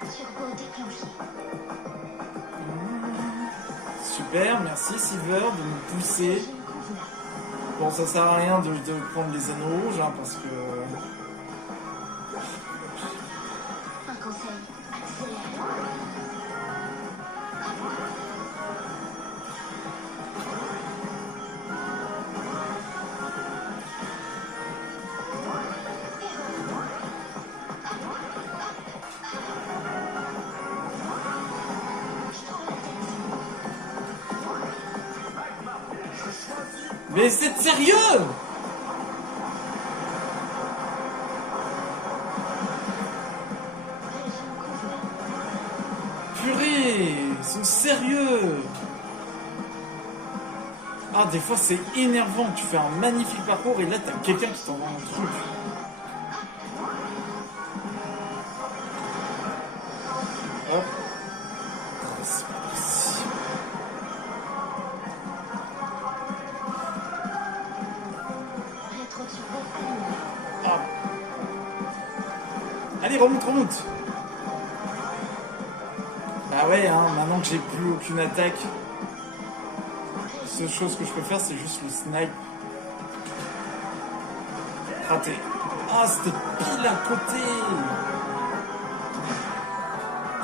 Turbo déclenché. super, merci Silver de me pousser. Régime convenable. Bon, ça sert à rien de prendre les anneaux rouges, hein, parce que... Un conseil. Accéléré. Mais c'est sérieux! Purée, ils sont sérieux! Ah, des fois c'est énervant, tu fais un magnifique parcours et là t'as quelqu'un qui t'envoie un truc. Hop. Oh, c'est pas possible. Rétro-turbo allumé. Ah. Allez, remonte, remonte! Bah ouais, hein, maintenant que j'ai plus aucune attaque, la seule chose que je peux faire c'est juste le snipe. Raté. Ah, c'était pile à côté!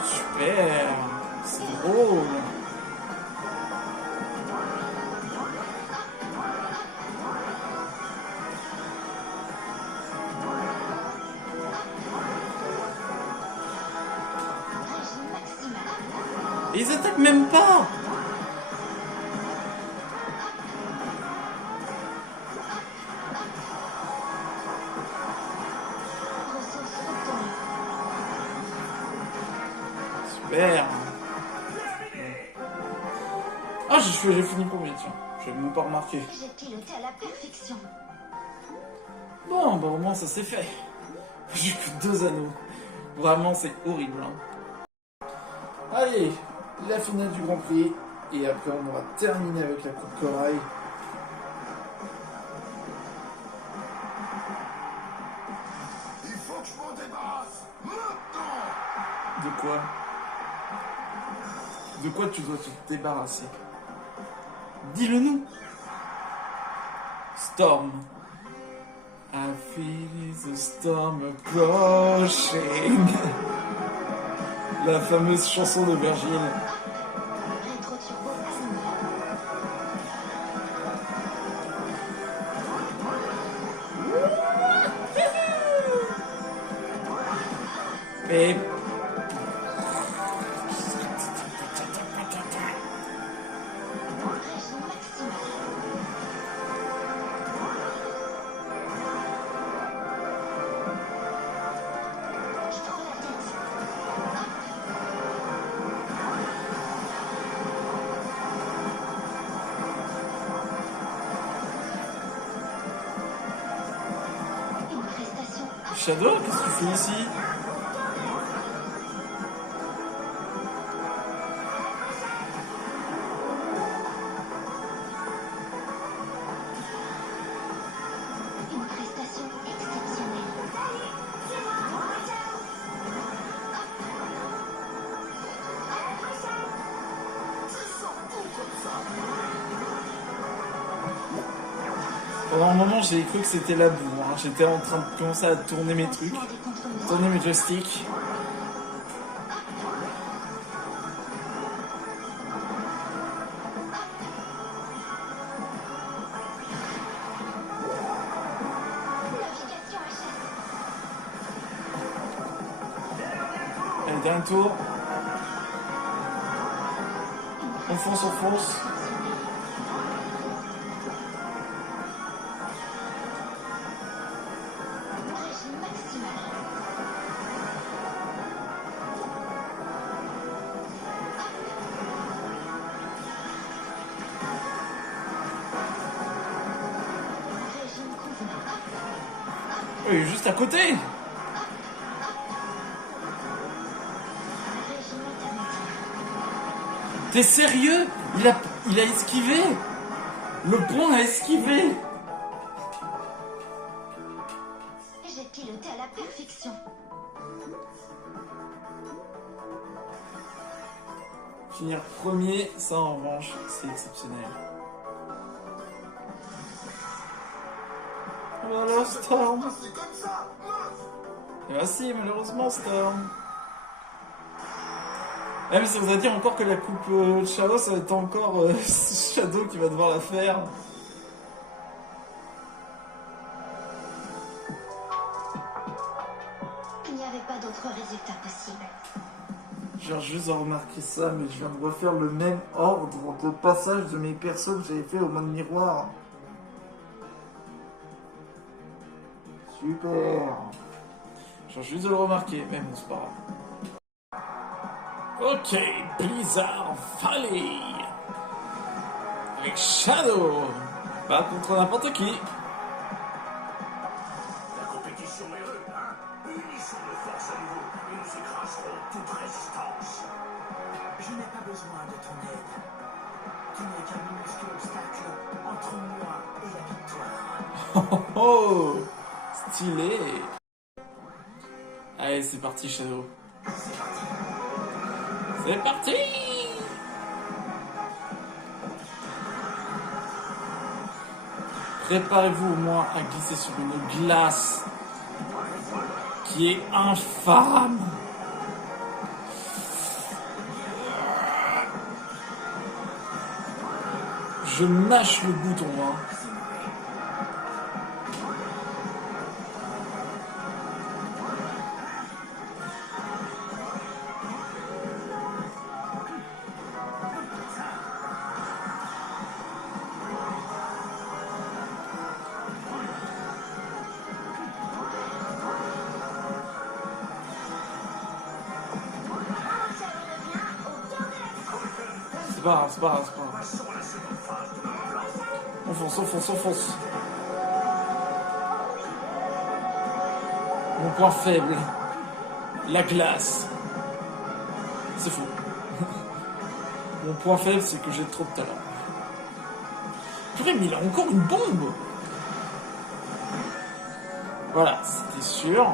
Super! C'est drôle! Régime maximal. Et ils attaquent même pas! Ressources obtenues. Super! Ah, j'ai fini premier, tiens. J'avais même pas remarqué. J'ai piloté à la perfection. Bon, bah au moins ça c'est fait. J'ai que 2 anneaux. Vraiment, c'est horrible. Hein. Allez, la finale du Grand Prix. Et après, on aura terminé avec la Coupe Corail. Il faut que je m'en débarrasse maintenant. De quoi? De quoi tu dois te débarrasser? Dis-le nous. Storm. I feel the storm approaching. La fameuse chanson de Virgile. Rétro-turbo allumé. Mais... Régime maximal. Je prends la tête. Une prestation Shadow, qu'est-ce que tu fais ici? Une prestation exceptionnelle. Tu sors tout comme ça. Pendant un moment, j'ai cru que c'était la boue. Hein. J'étais en train de commencer à tourner mes trucs, tourner mes joysticks. Allez, dernier tour. On fonce, on fonce. Il est juste à côté. T'es sérieux? Il a esquivé. Le pont a esquivé. J'ai piloté à la perfection. Finir premier, ça en revanche, c'est exceptionnel. Voilà, Storm. C'est comme ça, mince. Et bah si, malheureusement, Storm. Eh mais ça voudrait dire encore que la coupe Shadow, ça va être encore Shadow qui va devoir la faire. Il n'y avait pas d'autre résultat possible. Je viens juste de remarquer ça, mais je viens de refaire le même ordre de passage de mes persos que j'avais fait au mode miroir. Super. Je viens juste de le remarquer, mais bon, c'est pas grave. Ok, Blizzard Valley. Avec Shadow. Pas contre n'importe qui. La compétition est rude, hein? Unissons nos forces à nouveau et nous écraserons toute résistance. Je n'ai pas besoin de ton aide. Tu n'es qu'un minuscule obstacle entre moi et la victoire. Oh, oh, stylé. Allez, c'est parti, Shadow. C'est parti. Préparez-vous au moins à glisser sur une glace qui est infâme. Je mâche le bouton, hein. C'est pas grave, c'est pas grave, c'est pas grave. On fonce, on fonce, on fonce. Mon point faible, la glace. C'est fou. Mon point faible, c'est que j'ai trop de talent. Purée, mais il a encore une bombe. Voilà, c'était sûr.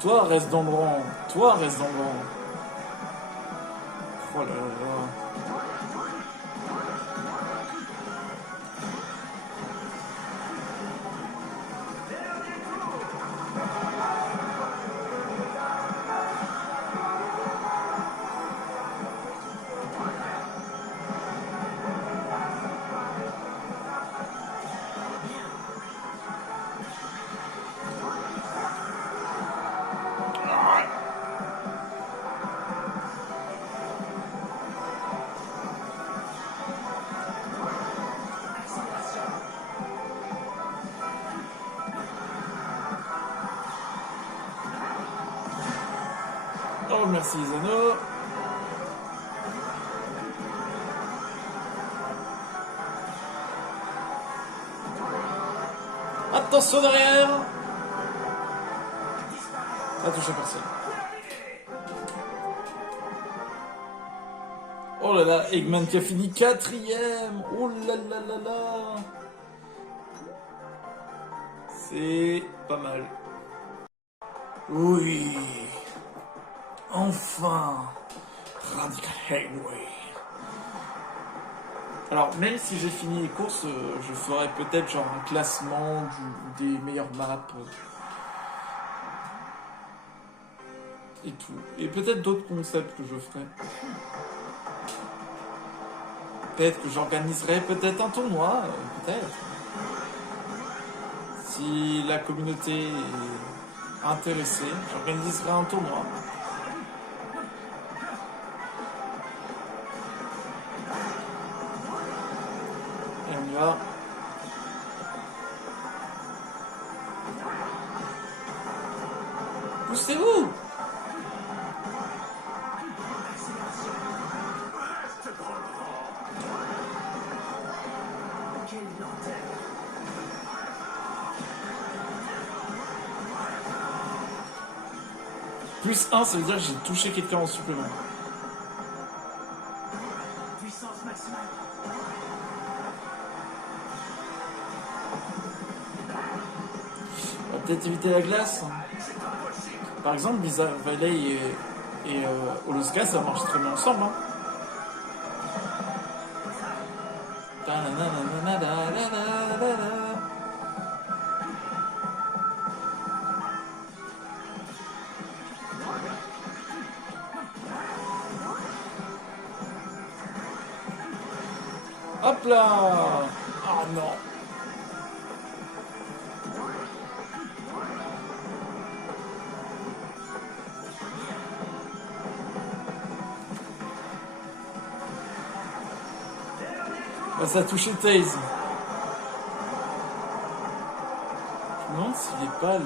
Toi, reste dans le rang. Toi, reste dans le rang. Oh là là. Oh, merci Zeno. Attention derrière. Ça touche à personne. Oh là là, Eggman qui a fini 4ème. Oh là là là là. C'est pas mal. Oui. Enfin. Radical Highway. Alors, même si j'ai fini les courses, je ferai peut-être genre un classement des meilleures maps. Et tout. Et peut-être d'autres concepts que je ferai. Peut-être que j'organiserai peut-être un tournoi, peut-être. Si la communauté est intéressée, j'organiserai un tournoi. Et on y va. Poussez-vous! Plus 1, ça veut dire que j'ai touché quelqu'un en supplément. Puissance maximale. On va peut-être éviter la glace. Par exemple, Bizarre Valley et Oloska, ça marche très bien ensemble. Hein. Hop là! Oh non! Bah, ça a touché Taze. Je me demande s'il est pas là.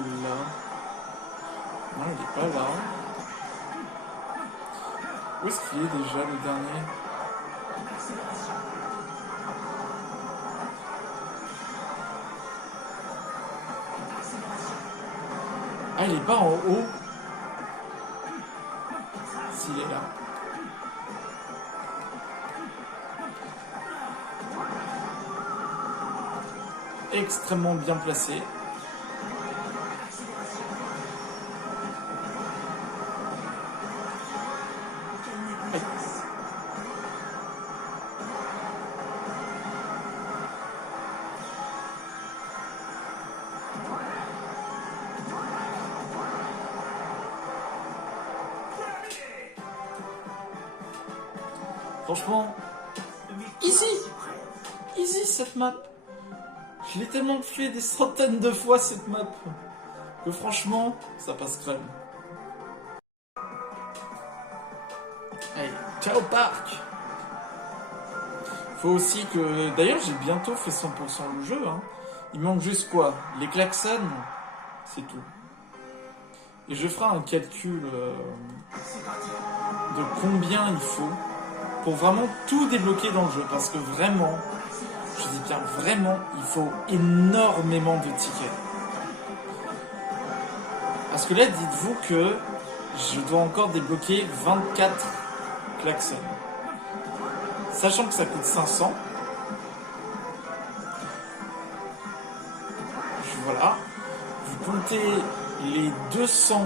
Non, il est pas là. Où est-ce qu'il est déjà le dernier? Ah, il est pas en haut. S'il est là. Extrêmement bien placé. Franchement, easy cette map. Je l'ai tellement fait des centaines de fois cette map que franchement, ça passe crème. Allez, ciao parc. Faut aussi que... D'ailleurs, j'ai bientôt fait 100% le jeu. Hein. Il manque juste quoi? Les klaxons. C'est tout. Et je ferai un calcul de combien il faut pour vraiment tout débloquer dans le jeu. Parce que vraiment, je dis bien vraiment, il faut énormément de tickets. Parce que là, dites-vous que je dois encore débloquer 24 klaxons. Sachant que ça coûte 500. Voilà. Vous comptez les 200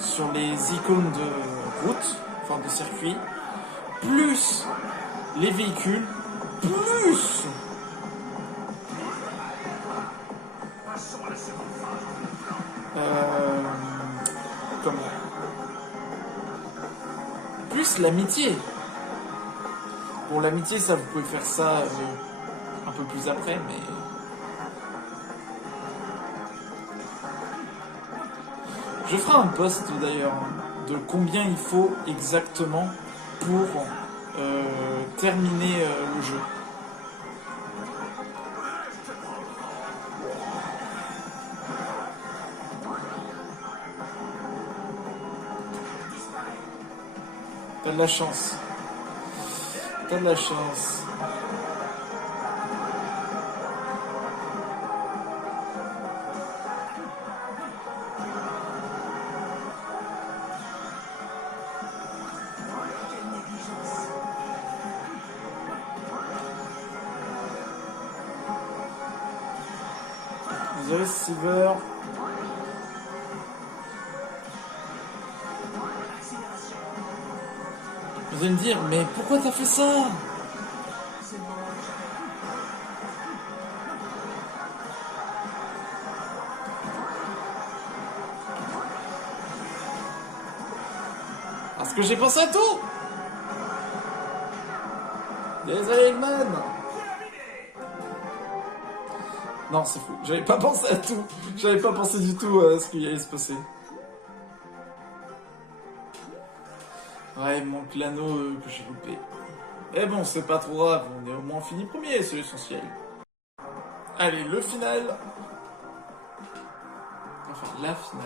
sur les icônes de route, enfin de circuit, plus les véhicules, plus comment, plus l'amitié. Pour l'amitié, ça vous pouvez faire ça un peu plus après, mais je ferai un post d'ailleurs de combien il faut exactement pour terminer le jeu. T'as de la chance. T'as de la chance. The Receiver. Vous allez me dire, mais pourquoi t'as fait ça? Parce que j'ai pensé à tout. Désolé, Eggman. Non, c'est fou. J'avais pas pensé à tout. J'avais pas pensé du tout à ce qu'il allait se passer. Ouais, il manque l'anneau que j'ai loupé. Mais bon, c'est pas trop grave. On est au moins fini premier, c'est l'essentiel. Allez, le final. Enfin, la finale.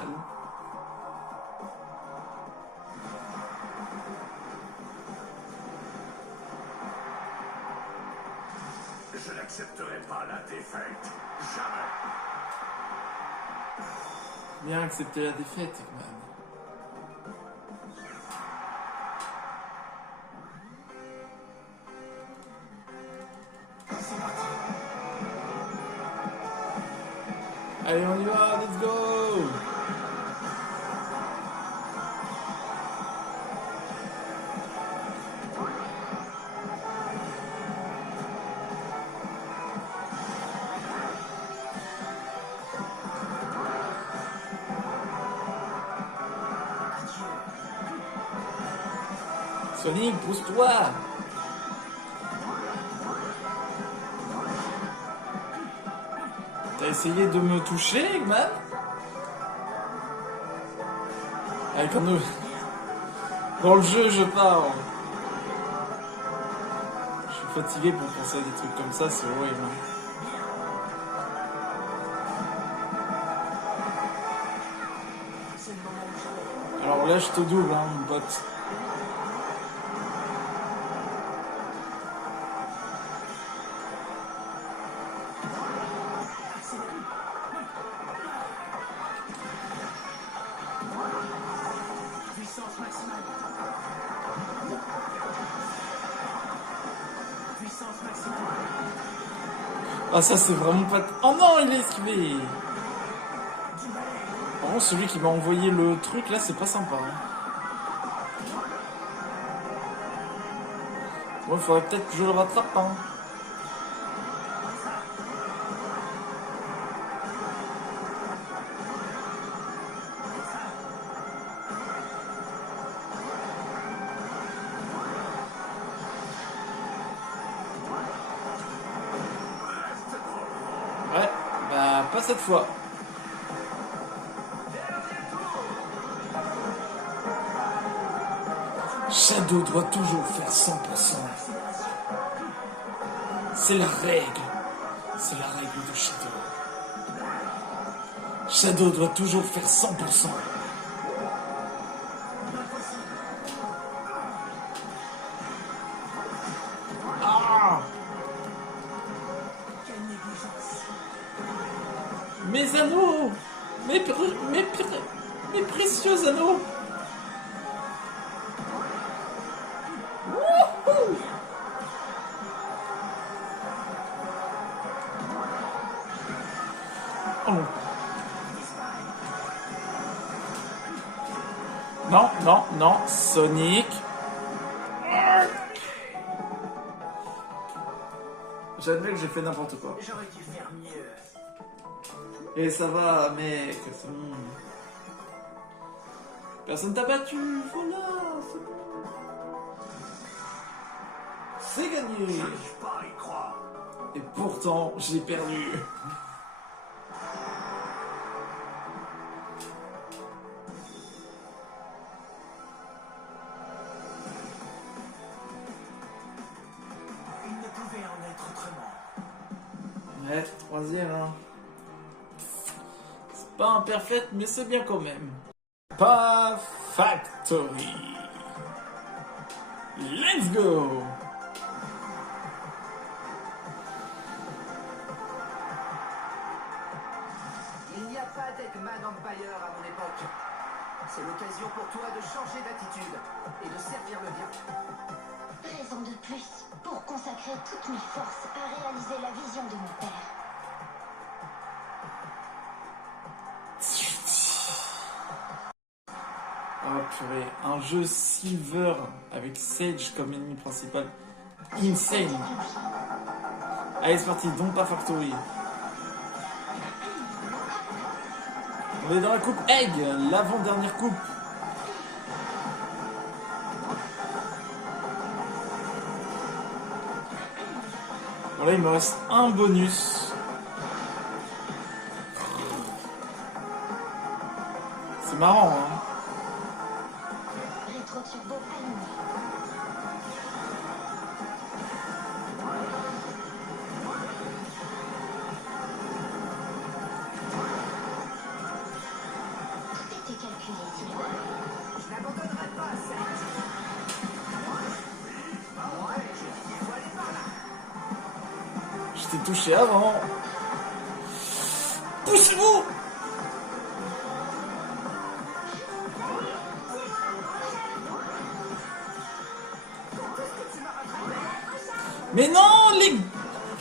Je n'accepterai pas la défaite. Jamais. Bien accepter la défaite, Eggman. Allez, on y va, let's go! Sonic, pousse-toi! T'as essayé de me toucher, Eggman? Allez, quand nous... Dans le jeu, je parle. Je suis fatigué pour penser à des trucs comme ça, c'est horrible. Alors là, je te double, hein, mon pote. Puissance maximale. Puissance maximale. Ah, ça, c'est vraiment pas... Oh non, il est esquivé! Par contre, celui qui m'a envoyé le truc, là, c'est pas sympa. Hein. Bon, il faudrait peut-être que je le rattrape, hein. Ouais, bah, pas cette fois. Shadow doit toujours faire 100%. C'est la règle. C'est la règle de Shadow. Shadow doit toujours faire 100%. Ah! Mes anneaux! Mes précieux anneaux! Wouhou! Oh. Non, non, non, Sonic. J'admets que j'ai fait n'importe quoi. J'aurais dû faire mieux. Et ça va, mec, c'est bon. Personne t'a battu, voilà, c'est bon. C'est gagné. J'arrive pas à y croire. Et pourtant, j'ai perdu. Il ne pouvait en être autrement. Ouais, troisième, hein. C'est pas imparfait, mais c'est bien quand même. Pas Factory. Let's go. Il n'y a pas d'Eggman Empire à mon époque. C'est l'occasion pour toi de changer d'attitude et de servir le bien. Raison de plus pour consacrer toutes mes forces à réaliser la vision de mon père. purée, un jeu Silver avec Sage comme ennemi principal. Insane. Allez, c'est parti, Dompa Factory. On est dans la coupe Egg, l'avant-dernière coupe. Bon là, il me reste un bonus. C'est marrant, hein. Rétro turbo allumé. Tout était calculé, Silver. Je n'abandonnerai pas, Sage. Ouais, il faut aller par là. Je t'ai touché avant. Poussez-vous! Mais non, les...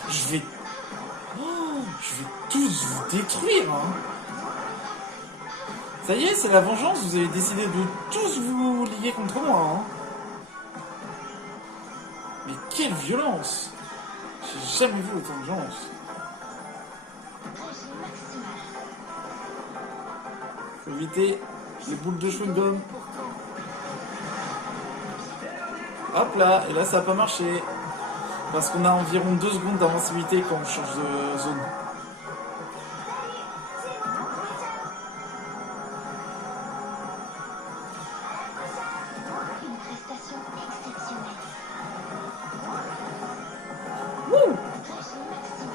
Je vais tous vous détruire, hein. Ça y est, c'est la vengeance, vous avez décidé de tous vous lier contre moi, hein. Mais quelle violence! J'ai jamais vu autant de violence. Régime maximal. Faut éviter les boules de chewing-gum. Hop là, et là ça a pas marché. Parce qu'on a environ 2 secondes d'invincibilité quand on change de zone. Une prestation exceptionnelle. Wouh! Régime maximal.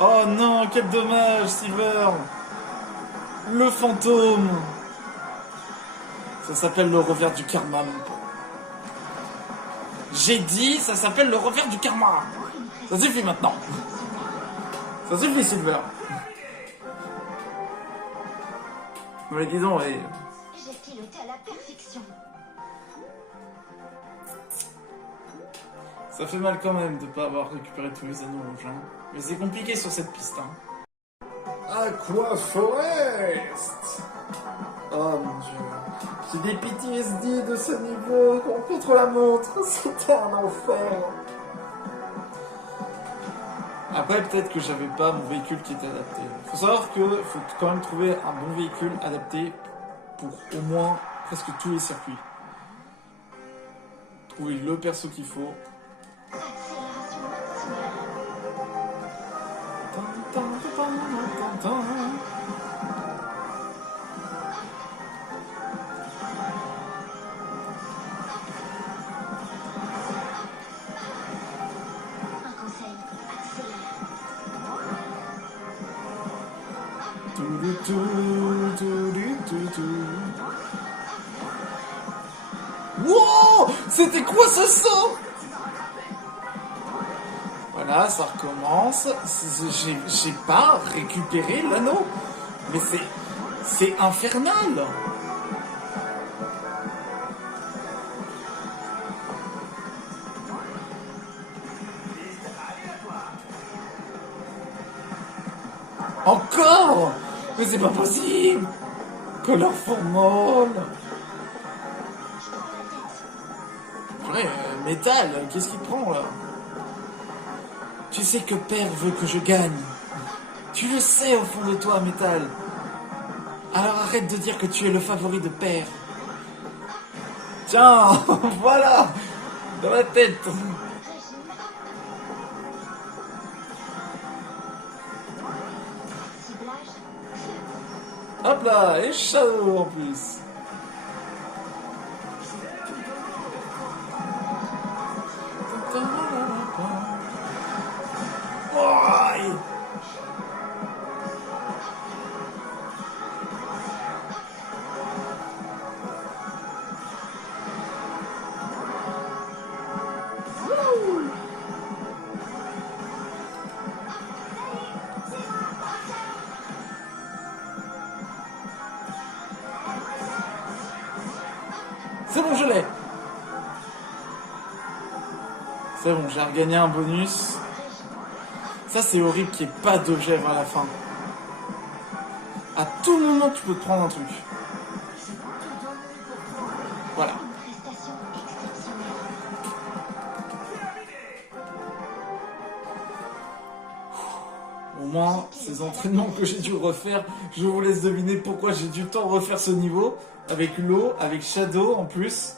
Oh non, quel dommage, Silver! Le fantôme! Ça s'appelle le revers du karma, mon pote. J'ai dit, ça s'appelle le revers du karma! Ça suffit maintenant! Ça suffit, Silver! Mais dis donc, ouais. J'ai piloté à la perfection. Ça fait mal quand même de pas avoir récupéré tous les anneaux rouges, hein. Mais c'est compliqué sur cette piste, hein. Aqua Forest. Oh mon dieu. J'ai des PTSD de ce niveau contre la montre. C'était un enfer. Après, peut-être que j'avais pas mon véhicule qui était adapté. Faut savoir que faut quand même trouver un bon véhicule adapté pour au moins presque tous les circuits. Trouver le perso qu'il faut. Accélération maximale. Un conseil, accélère. Wow! C'était quoi ce saut? Voilà, ça recommence. J'ai pas récupéré l'anneau. Mais c'est infernal. Encore? Mais c'est pas possible. Colorful Mall. Purée, métal, qu'est-ce qu'il te prend là? Tu sais que Père veut que je gagne. Tu le sais au fond de toi, Métal. Alors arrête de dire que tu es le favori de Père. Tiens, voilà, dans la tête. Ciblage. Hop là, et Shadow en plus. Oh, c'est bon, je l'ai. C'est bon, j'ai regagné un bonus. Ça, c'est horrible qu'il n'y ait pas de gèvre à la fin. À tout moment, tu peux te prendre un truc. Voilà. Une prestation exceptionnelle. Au moins, ces entraînements que j'ai dû refaire, je vous laisse deviner pourquoi j'ai dû tant refaire ce niveau. Avec l'eau, avec Shadow en plus.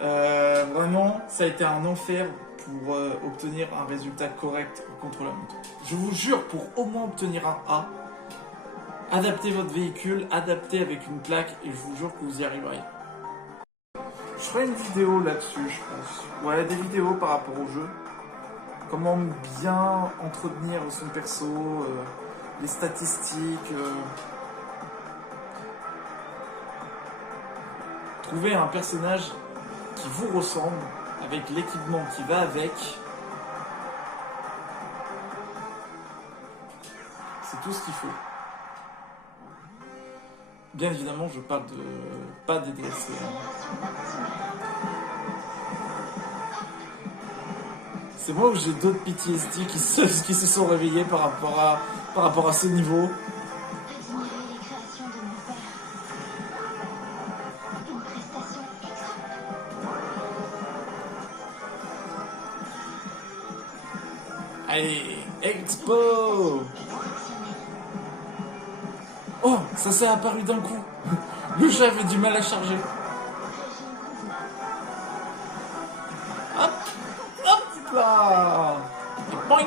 Vraiment, ça a été un enfer pour obtenir un résultat correct contre la moto. Je vous jure, pour au moins obtenir un A, adaptez votre véhicule, adaptez avec une plaque, et je vous jure que vous y arriverez. Je ferai une vidéo là-dessus, je pense. Ouais, des vidéos par rapport au jeu. Comment bien entretenir son perso, les statistiques. Trouver un personnage qui vous ressemble, avec l'équipement qui va avec. C'est tout ce qu'il faut. Bien évidemment, je parle de pas des DLC. Accélération maximale. C'est moi où j'ai d'autres PTSD qui se sont réveillés par rapport à ce niveau. Admirer les créations de mon père. Une prestation Allez, Expo! Oh, ça s'est apparu d'un coup. Le jeu avait du mal à charger. Hop, hop là. Et boing.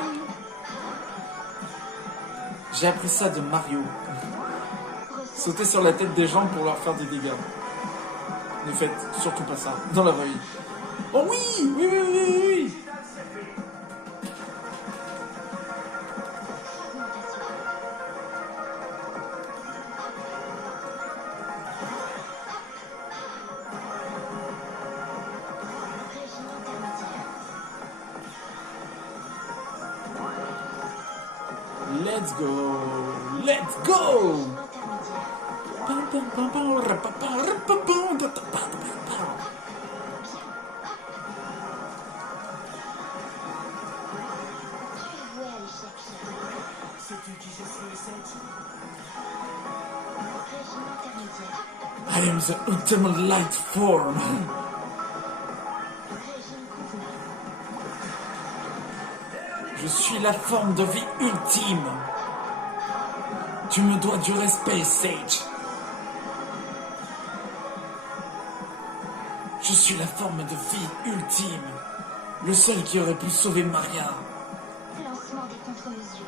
J'ai appris ça de Mario. Sauter sur la tête des gens pour leur faire des dégâts. Ne faites surtout pas ça dans la vraie vie. Oh oui, oui, oui, oui, oui. Let's go! Let's go! Sais-tu qui je suis, Sage? I am the ultimate light form. Je suis la forme de vie ultime. Tu me dois du respect, Sage. Je suis la forme de vie ultime. Le seul qui aurait pu sauver Maria. Lancement des contre-mesures.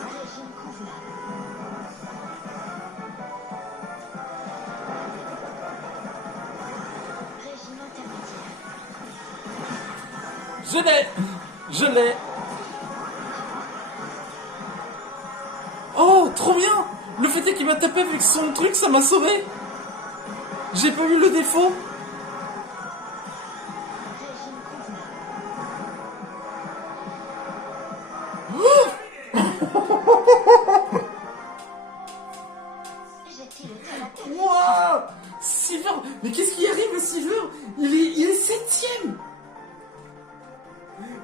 Régime convenable. Régime intermédiaire. Je l'ai. Je l'ai. Oh, trop bien. Le fait est qu'il m'a tapé avec son truc, ça m'a sauvé. J'ai pas vu le défaut. Régime convenable. J'ai piloté la tête. Wouah, Silver. Mais qu'est-ce qui arrive à Silver? Il est 7ème.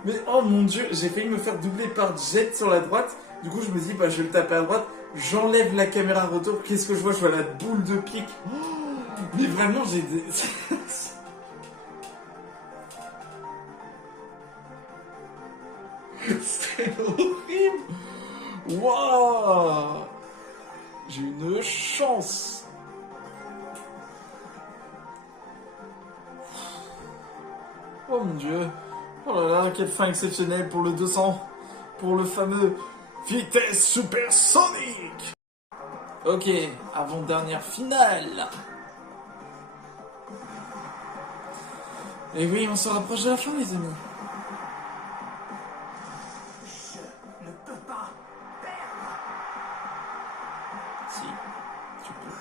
Mais oh mon dieu, j'ai failli me faire doubler par Jet sur la droite. Du coup, je me dis, bah, je vais le taper à droite. J'enlève la caméra retour. Qu'est-ce que je vois? Je vois la boule de pique. Oh, mais vraiment, j'ai des... C'est horrible. Waouh. J'ai une chance. Oh mon dieu. Oh là là, quelle fin exceptionnelle pour le 200. Pour le fameux vitesse supersonique. Ok, avant-dernière finale. Et oui, on se rapproche de la fin, les amis. Je ne peux pas perdre. Si, tu peux.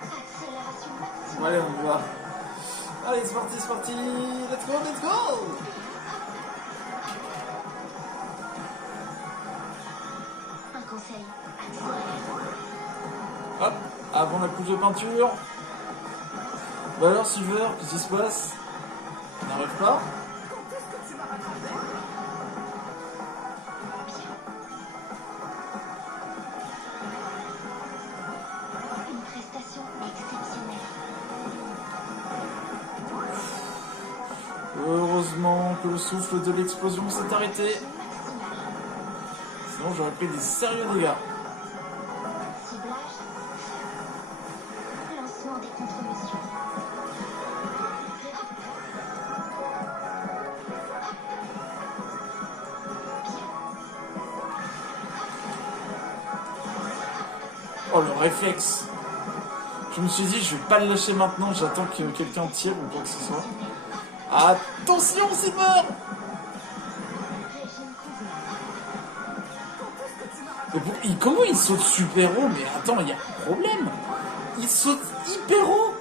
Accélération maximale. Bon, allez, on y va. Allez, c'est parti, c'est parti. Let's go, let's go. la couche de peinture. Bah alors, Silver, qu'est-ce qui se passe? On n'arrive pas? Quand est-ce que tu m'as rattrapé? Une prestation exceptionnelle. Heureusement que le souffle de l'explosion s'est arrêté. Maximale. Sinon, j'aurais pris des sérieux dégâts. Ciblage. Lancement des contre-mesures. Oh, le réflexe. Je me suis dit, je vais pas le lâcher maintenant, j'attends que quelqu'un tire ou quoi que ce soit. Attention, Silver! Régime convenable. Mais comment il saute super haut? Mais attends, il y a un problème. Il saute hyper haut.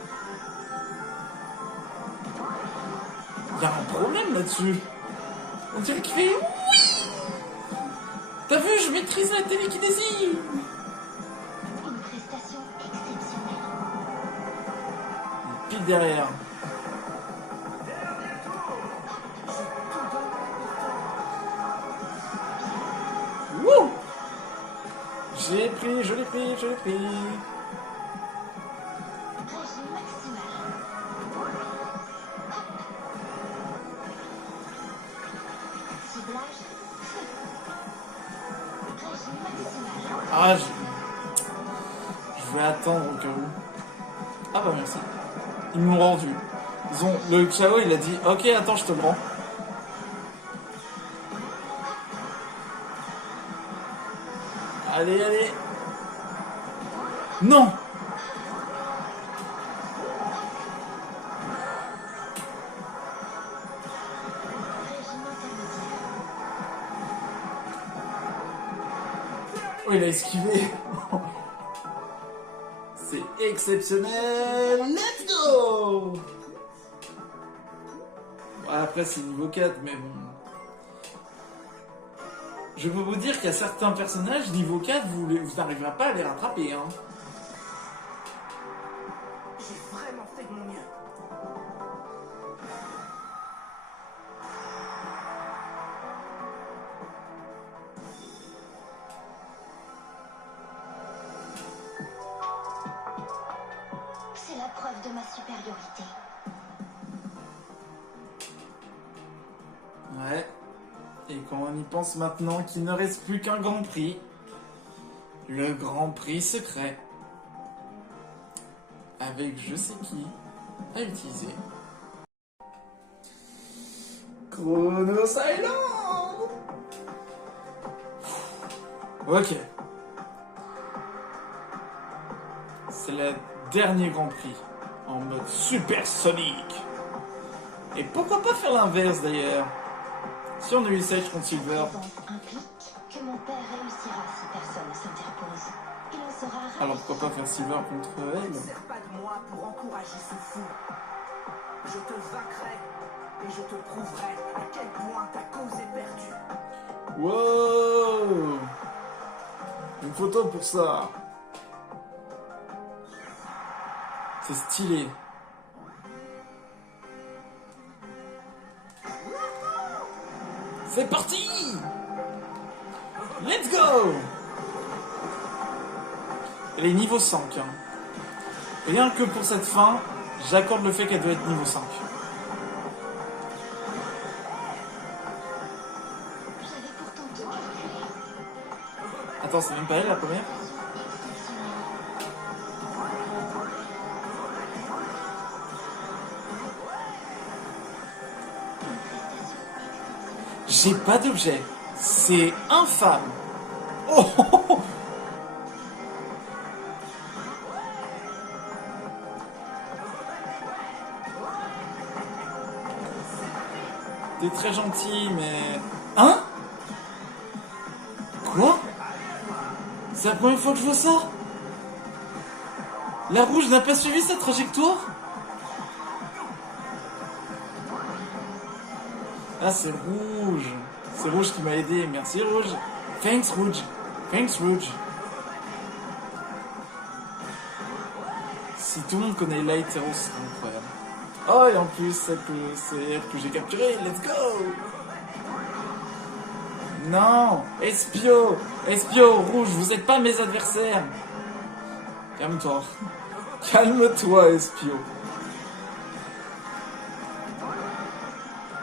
Il y a un problème là-dessus. On dirait qu'il fait oui. T'as vu, je maîtrise la télékinésie. Une prestation exceptionnelle. Pile derrière. Wouh! Je l'ai pris. Régime maximal. Ciblage. Régime maximal. Je vais attendre au cas où. Ah bah merci. Ils m'ont rendu. Le Chao, il a dit ok, attends, je te le rends. Allez. Non. Régime intermédiaire. Oh, il a esquivé. C'est exceptionnel. Let's go. Bon, après, c'est niveau 4, mais bon. Je peux vous dire qu'il y a certains personnages, niveau 4, vous n'arriverez pas à les rattraper. Hein. J'ai vraiment fait de mon mieux. C'est la preuve de ma supériorité. Ouais. Et quand on y pense maintenant qu'il ne reste plus qu'un Grand Prix, le Grand Prix secret, avec je sais qui à utiliser. Chronos Island. Ok. C'est le dernier Grand Prix en mode supersonique. Et pourquoi pas faire l'inverse d'ailleurs? Si on a eu Sage contre Silver. Présence implique que mon père réussira si personne ne s'interpose. Il en sera ravi. Alors pourquoi pas faire Silver contre Ne elle? te sers pas de moi pour encourager ce fou. Je te vaincrai et je te prouverai à quel point ta cause est perdue. Wow! Une photo pour ça. C'est stylé. C'est parti! Let's go! Elle est niveau 5. Hein. Rien que pour cette fin, j'accorde le fait qu'elle doit être niveau 5. J'avais pourtant tout calculé. Attends, c'est même pas elle la première? J'ai pas d'objet. C'est infâme. Oh, oh, oh. T'es très gentil, mais... Hein? Quoi? C'est la première fois que je vois ça? La rouge n'a pas suivi sa trajectoire? Ah, c'est Rouge. C'est Rouge qui m'a aidé. Merci, Rouge. Thanks, Rouge. Thanks, Rouge. Si tout le monde connaît Light Hero, c'est incroyable. Oh, et en plus, c'est elle que j'ai capturé. Let's go! Non! Espio! Espio, rouge, vous êtes pas mes adversaires! Calme-toi. Calme-toi, Espio.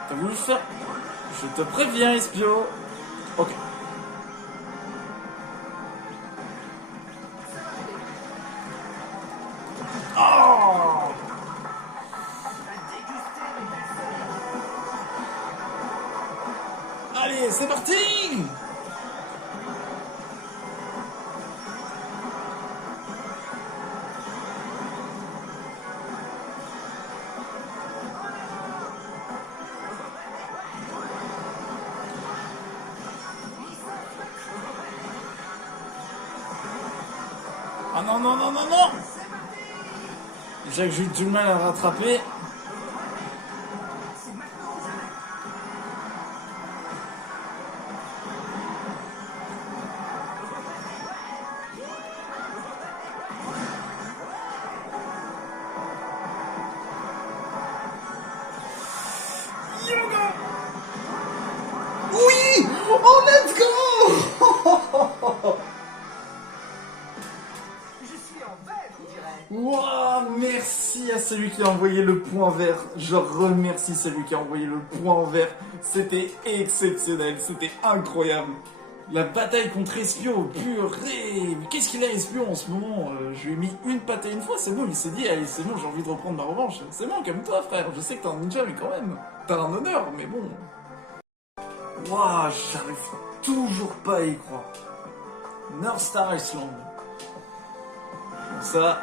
T'as voulu faire... Je te préviens, Espio. Ok. Oh! Allez, c'est parti! Ah non, non, non, non, non! Déjà que j'ai eu du mal à rattraper. Yoga! Oui! Oh, let's go! Wow, merci à celui qui a envoyé le point vert. Je remercie celui qui a envoyé le point vert. C'était exceptionnel, c'était incroyable. La bataille contre Espio, purée. Mais qu'est-ce qu'il a Espio en ce moment? Je lui ai mis une patte à une fois, c'est bon, il s'est dit, allez, c'est bon, j'ai envie de reprendre ma revanche. C'est bon, calme-toi frère, je sais que t'es un ninja, mais quand même, t'as un honneur, mais bon. Waouh, j'arrive toujours pas à y croire. North Star Island. Bon, ça...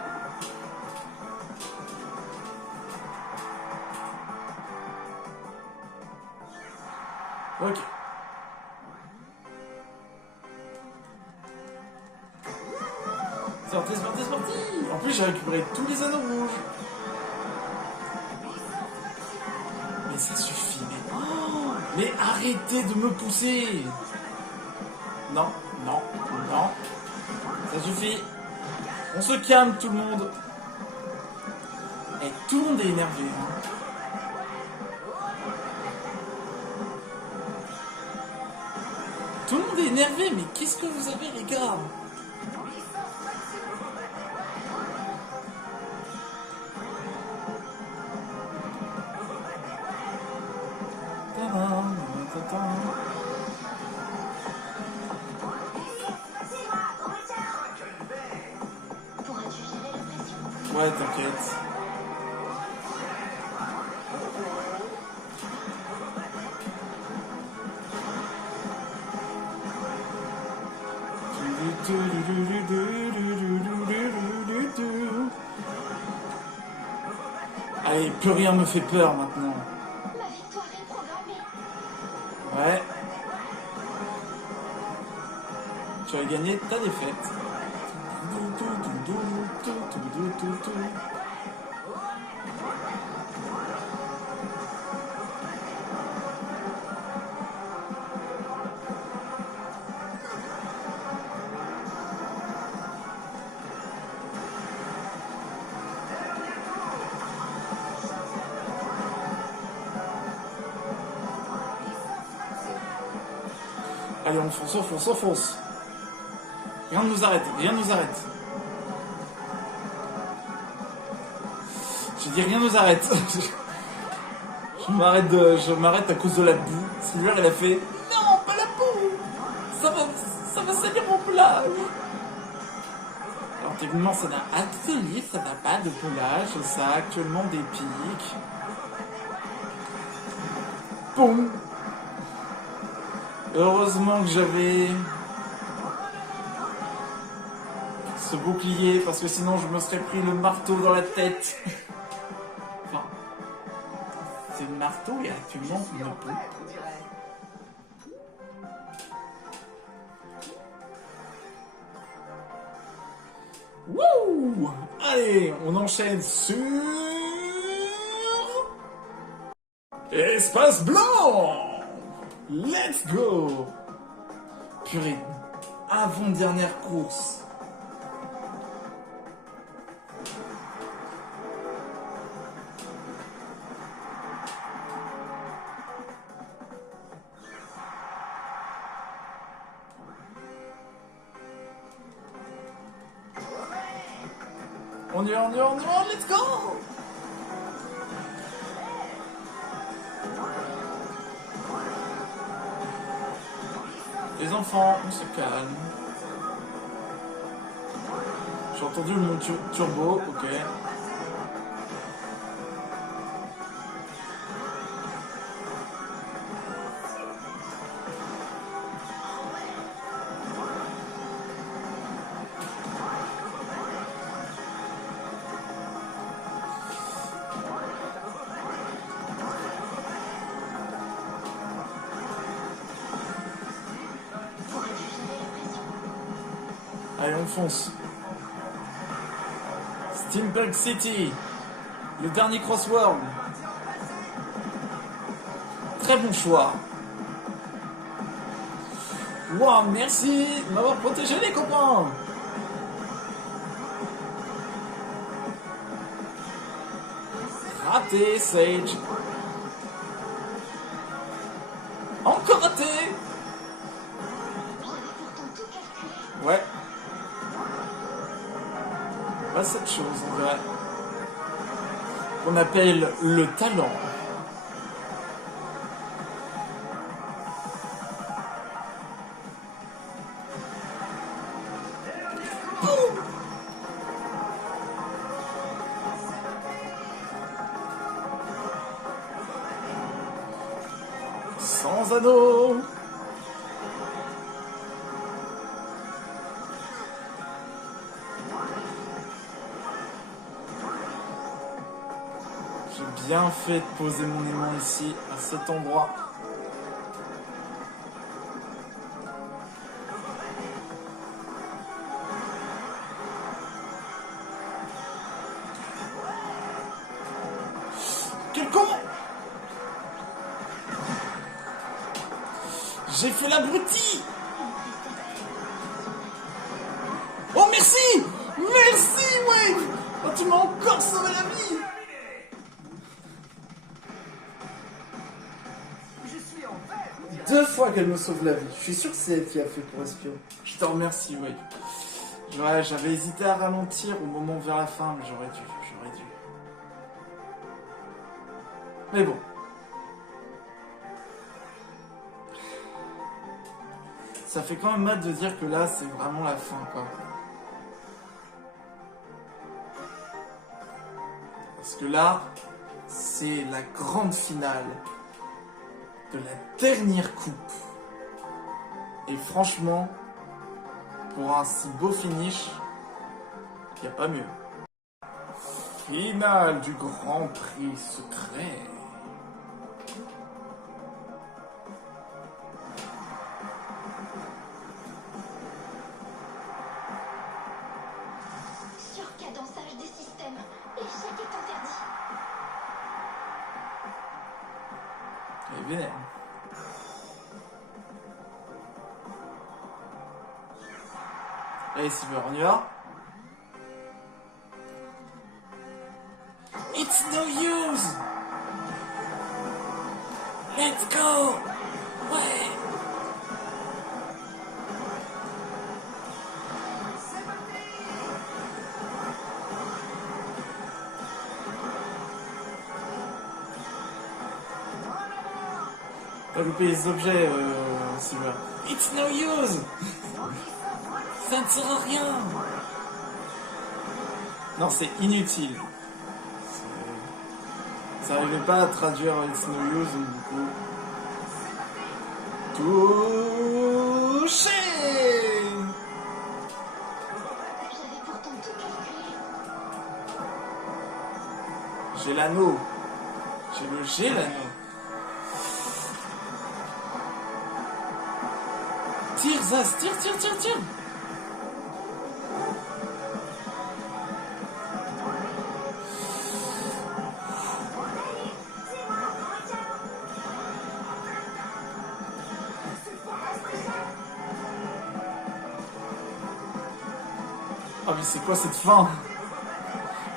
Ok. C'est parti, c'est parti, c'est parti. En plus, j'ai récupéré tous les anneaux rouges. Mais ça suffit, mais... Oh, mais arrêtez de me pousser. Non, non, non. Ça suffit. On se calme, tout le monde. Et tout le monde est énervé, hein. Tout le monde est énervé, mais qu'est-ce que vous avez, les gars? Pourras-tu gérer la pression? Ouais, t'inquiète. Allez, plus rien me fait peur maintenant. Ma victoire est programmée. Ouais. Tu as gagné ta défaite. Allez, on fonce, on fonce, on fonce. Rien ne nous arrête, rien ne nous arrête. J'ai dit rien ne nous arrête. Je m'arrête à cause de la boue. Silver, elle a fait non, pas la boue. Ça va salir mon pelage. Alors techniquement, ça n'a atelier, ça n'a pas de pelage. Ça a actuellement des pics. Boum. Heureusement que j'avais ce bouclier, parce que sinon je me serais pris le marteau dans la tête. Enfin, c'est le marteau et actuellement une peau. Wouh! Allez, on enchaîne sur... Espace blanc! Let's go! Purée, avant-dernière course. on y va, on y va, on y va, let's go! Les enfants, on se calme. J'ai entendu le mot turbo, ok. Allez, on fonce. Steampunk City, le dernier crossword. Très bon choix. Wow, merci de m'avoir protégé les copains. Raté, Sage. Encore raté. Ouais. Pas cette chose, en vrai. Qu'on appelle le talent. Boum. Sans anneau. J'ai bien fait de poser mon aimant ici, à cet endroit. Quel con! J'ai fait l'abruti! Oh merci! Merci, Wave! Oh, tu m'as encore sauvé la vie! Deux fois qu'elle me sauve la vie. Je suis sûr que c'est elle qui a fait pour espion. Je te remercie, Wave. Ouais, j'avais hésité à ralentir au moment vers la fin, mais j'aurais dû. Mais bon. Ça fait quand même mal de dire que là, c'est vraiment la fin, quoi. Parce que là, c'est la grande finale de la dernière coupe. Et franchement, pour un si beau finish, il n'y a pas mieux. Finale du Grand Prix secret. Surcadençage des systèmes. L'échec est interdit. Elle est vénère. Allez, Silver, on y va. It's no use. Let's go. Ouais. T'as loupé les objets, Silver. It's no use. Ça ne sert à rien. Non, c'est inutile. Ça n'arrivait pas à traduire It's no use, du coup. Touché. J'avais pourtant tout calculé. J'ai l'anneau. J'ai l'anneau. Tire, Zaz, tire. Ah mais c'est quoi cette fin?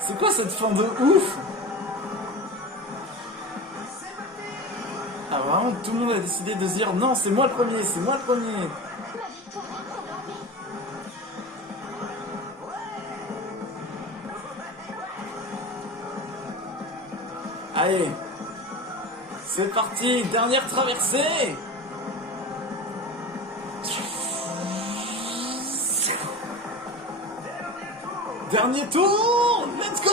C'est quoi cette fin de ouf? Ah vraiment, tout le monde a décidé de se dire non, c'est moi le premier. Ma victoire est programmée. Allez, c'est parti, dernière traversée. Dernier tour, let's go.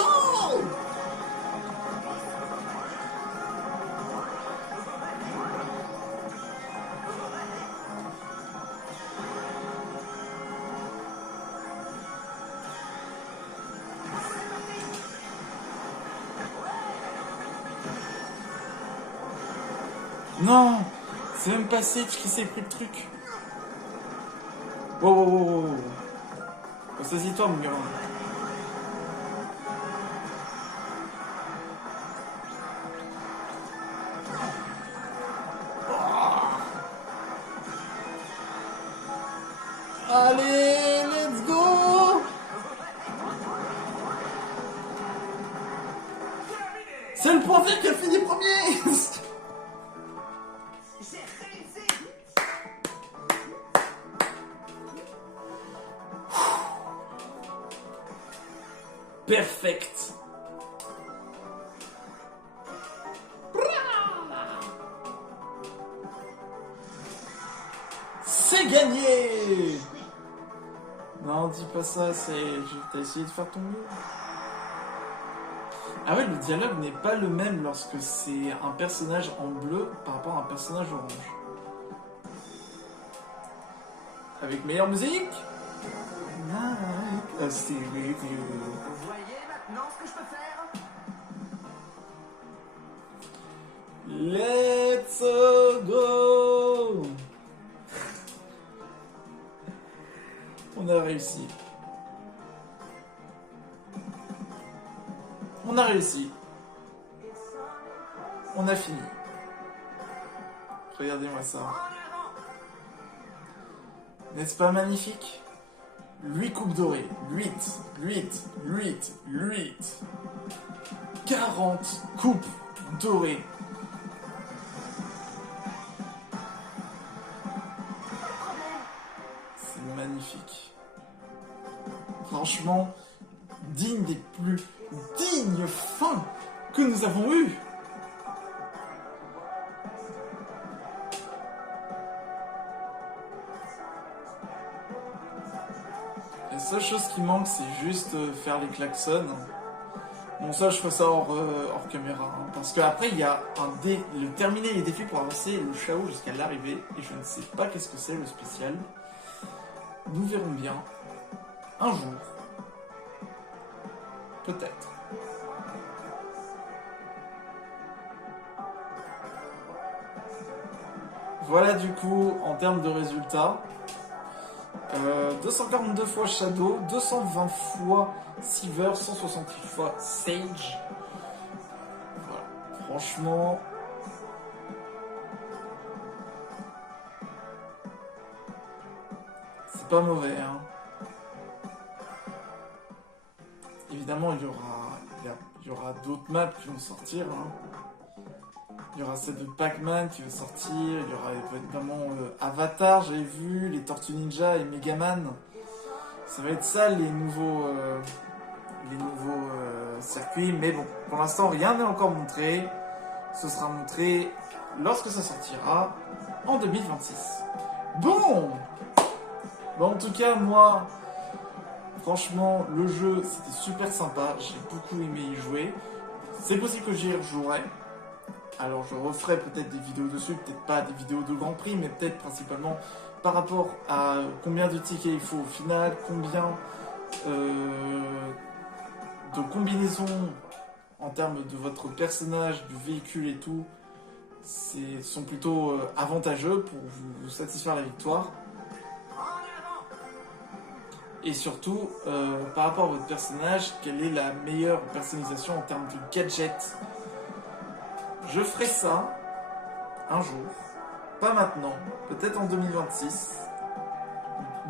Non, c'est même pas Sage qui s'est pris le truc. Wow, wow, wow, wow. Saisis-toi, mon gamin. Allez, let's go. C'est le point faible qui a fini premier. J'ai réussi. Perfect. C'est gagné. Non, dis pas ça, t'as essayé de faire ton mieux. Ah ouais, le dialogue n'est pas le même lorsque c'est un personnage en bleu par rapport à un personnage orange. Avec meilleure musique. Like a stay with you. Vous voyez maintenant ce que je peux faire? Let's go. On a réussi. On a réussi. On a fini. Regardez-moi ça. N'est-ce pas magnifique? 8 coupes dorées. 8, 40 coupes dorées. C'est magnifique. Franchement, digne des plus dignes fins que nous avons eues. La seule chose qui manque, c'est juste faire les klaxons. Bon, ça, je ferai ça hors caméra. Hein, parce qu'après, il y a le terminer les défis pour avancer le Chao jusqu'à l'arrivée. Et je ne sais pas qu'est-ce que c'est le spécial. Nous verrons bien. Un jour. Peut-être. Voilà du coup, en termes de résultats. 242 fois Shadow, 220 fois Silver, 168 fois Sage. Voilà. Franchement... c'est pas mauvais, hein. Évidemment, il y aura d'autres maps qui vont sortir, hein. Il y aura celle de Pac-Man qui va sortir, il y aura évidemment Avatar, j'avais vu, les Tortues Ninja et Megaman. Ça va être ça les nouveaux circuits, mais bon, pour l'instant rien n'est encore montré. Ce sera montré lorsque ça sortira en 2026. Bon, en tout cas, moi, franchement, le jeu c'était super sympa, j'ai beaucoup aimé y jouer. C'est possible que j'y rejouerai. Alors je referai peut-être des vidéos dessus, peut-être pas des vidéos de Grand Prix, mais peut-être principalement par rapport à combien de tickets il faut au final, combien de combinaisons en termes de votre personnage, du véhicule et tout, sont plutôt avantageux pour vous satisfaire la victoire. Et surtout, par rapport à votre personnage, quelle est la meilleure personnalisation en termes de gadgets. Je ferai ça un jour, pas maintenant, peut-être en 2026.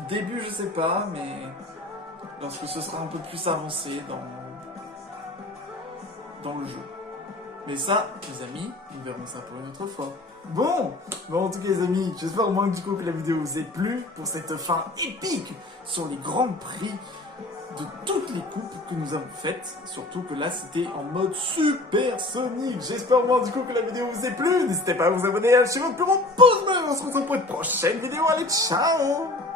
Début, je sais pas, mais lorsque ce sera un peu plus avancé dans le jeu. Mais ça, les amis, nous verrons ça pour une autre fois. Bon, en tout cas les amis, j'espère au moins du coup que la vidéo vous ait plu pour cette fin épique sur les grands prix de toutes les coupes que nous avons faites. Surtout que là, c'était en mode supersonique. J'espère au moins du coup que la vidéo vous a plu. N'hésitez pas à vous abonner, à lâcher votre plus grand pouce bleu. On se retrouve pour une prochaine vidéo. Allez, ciao!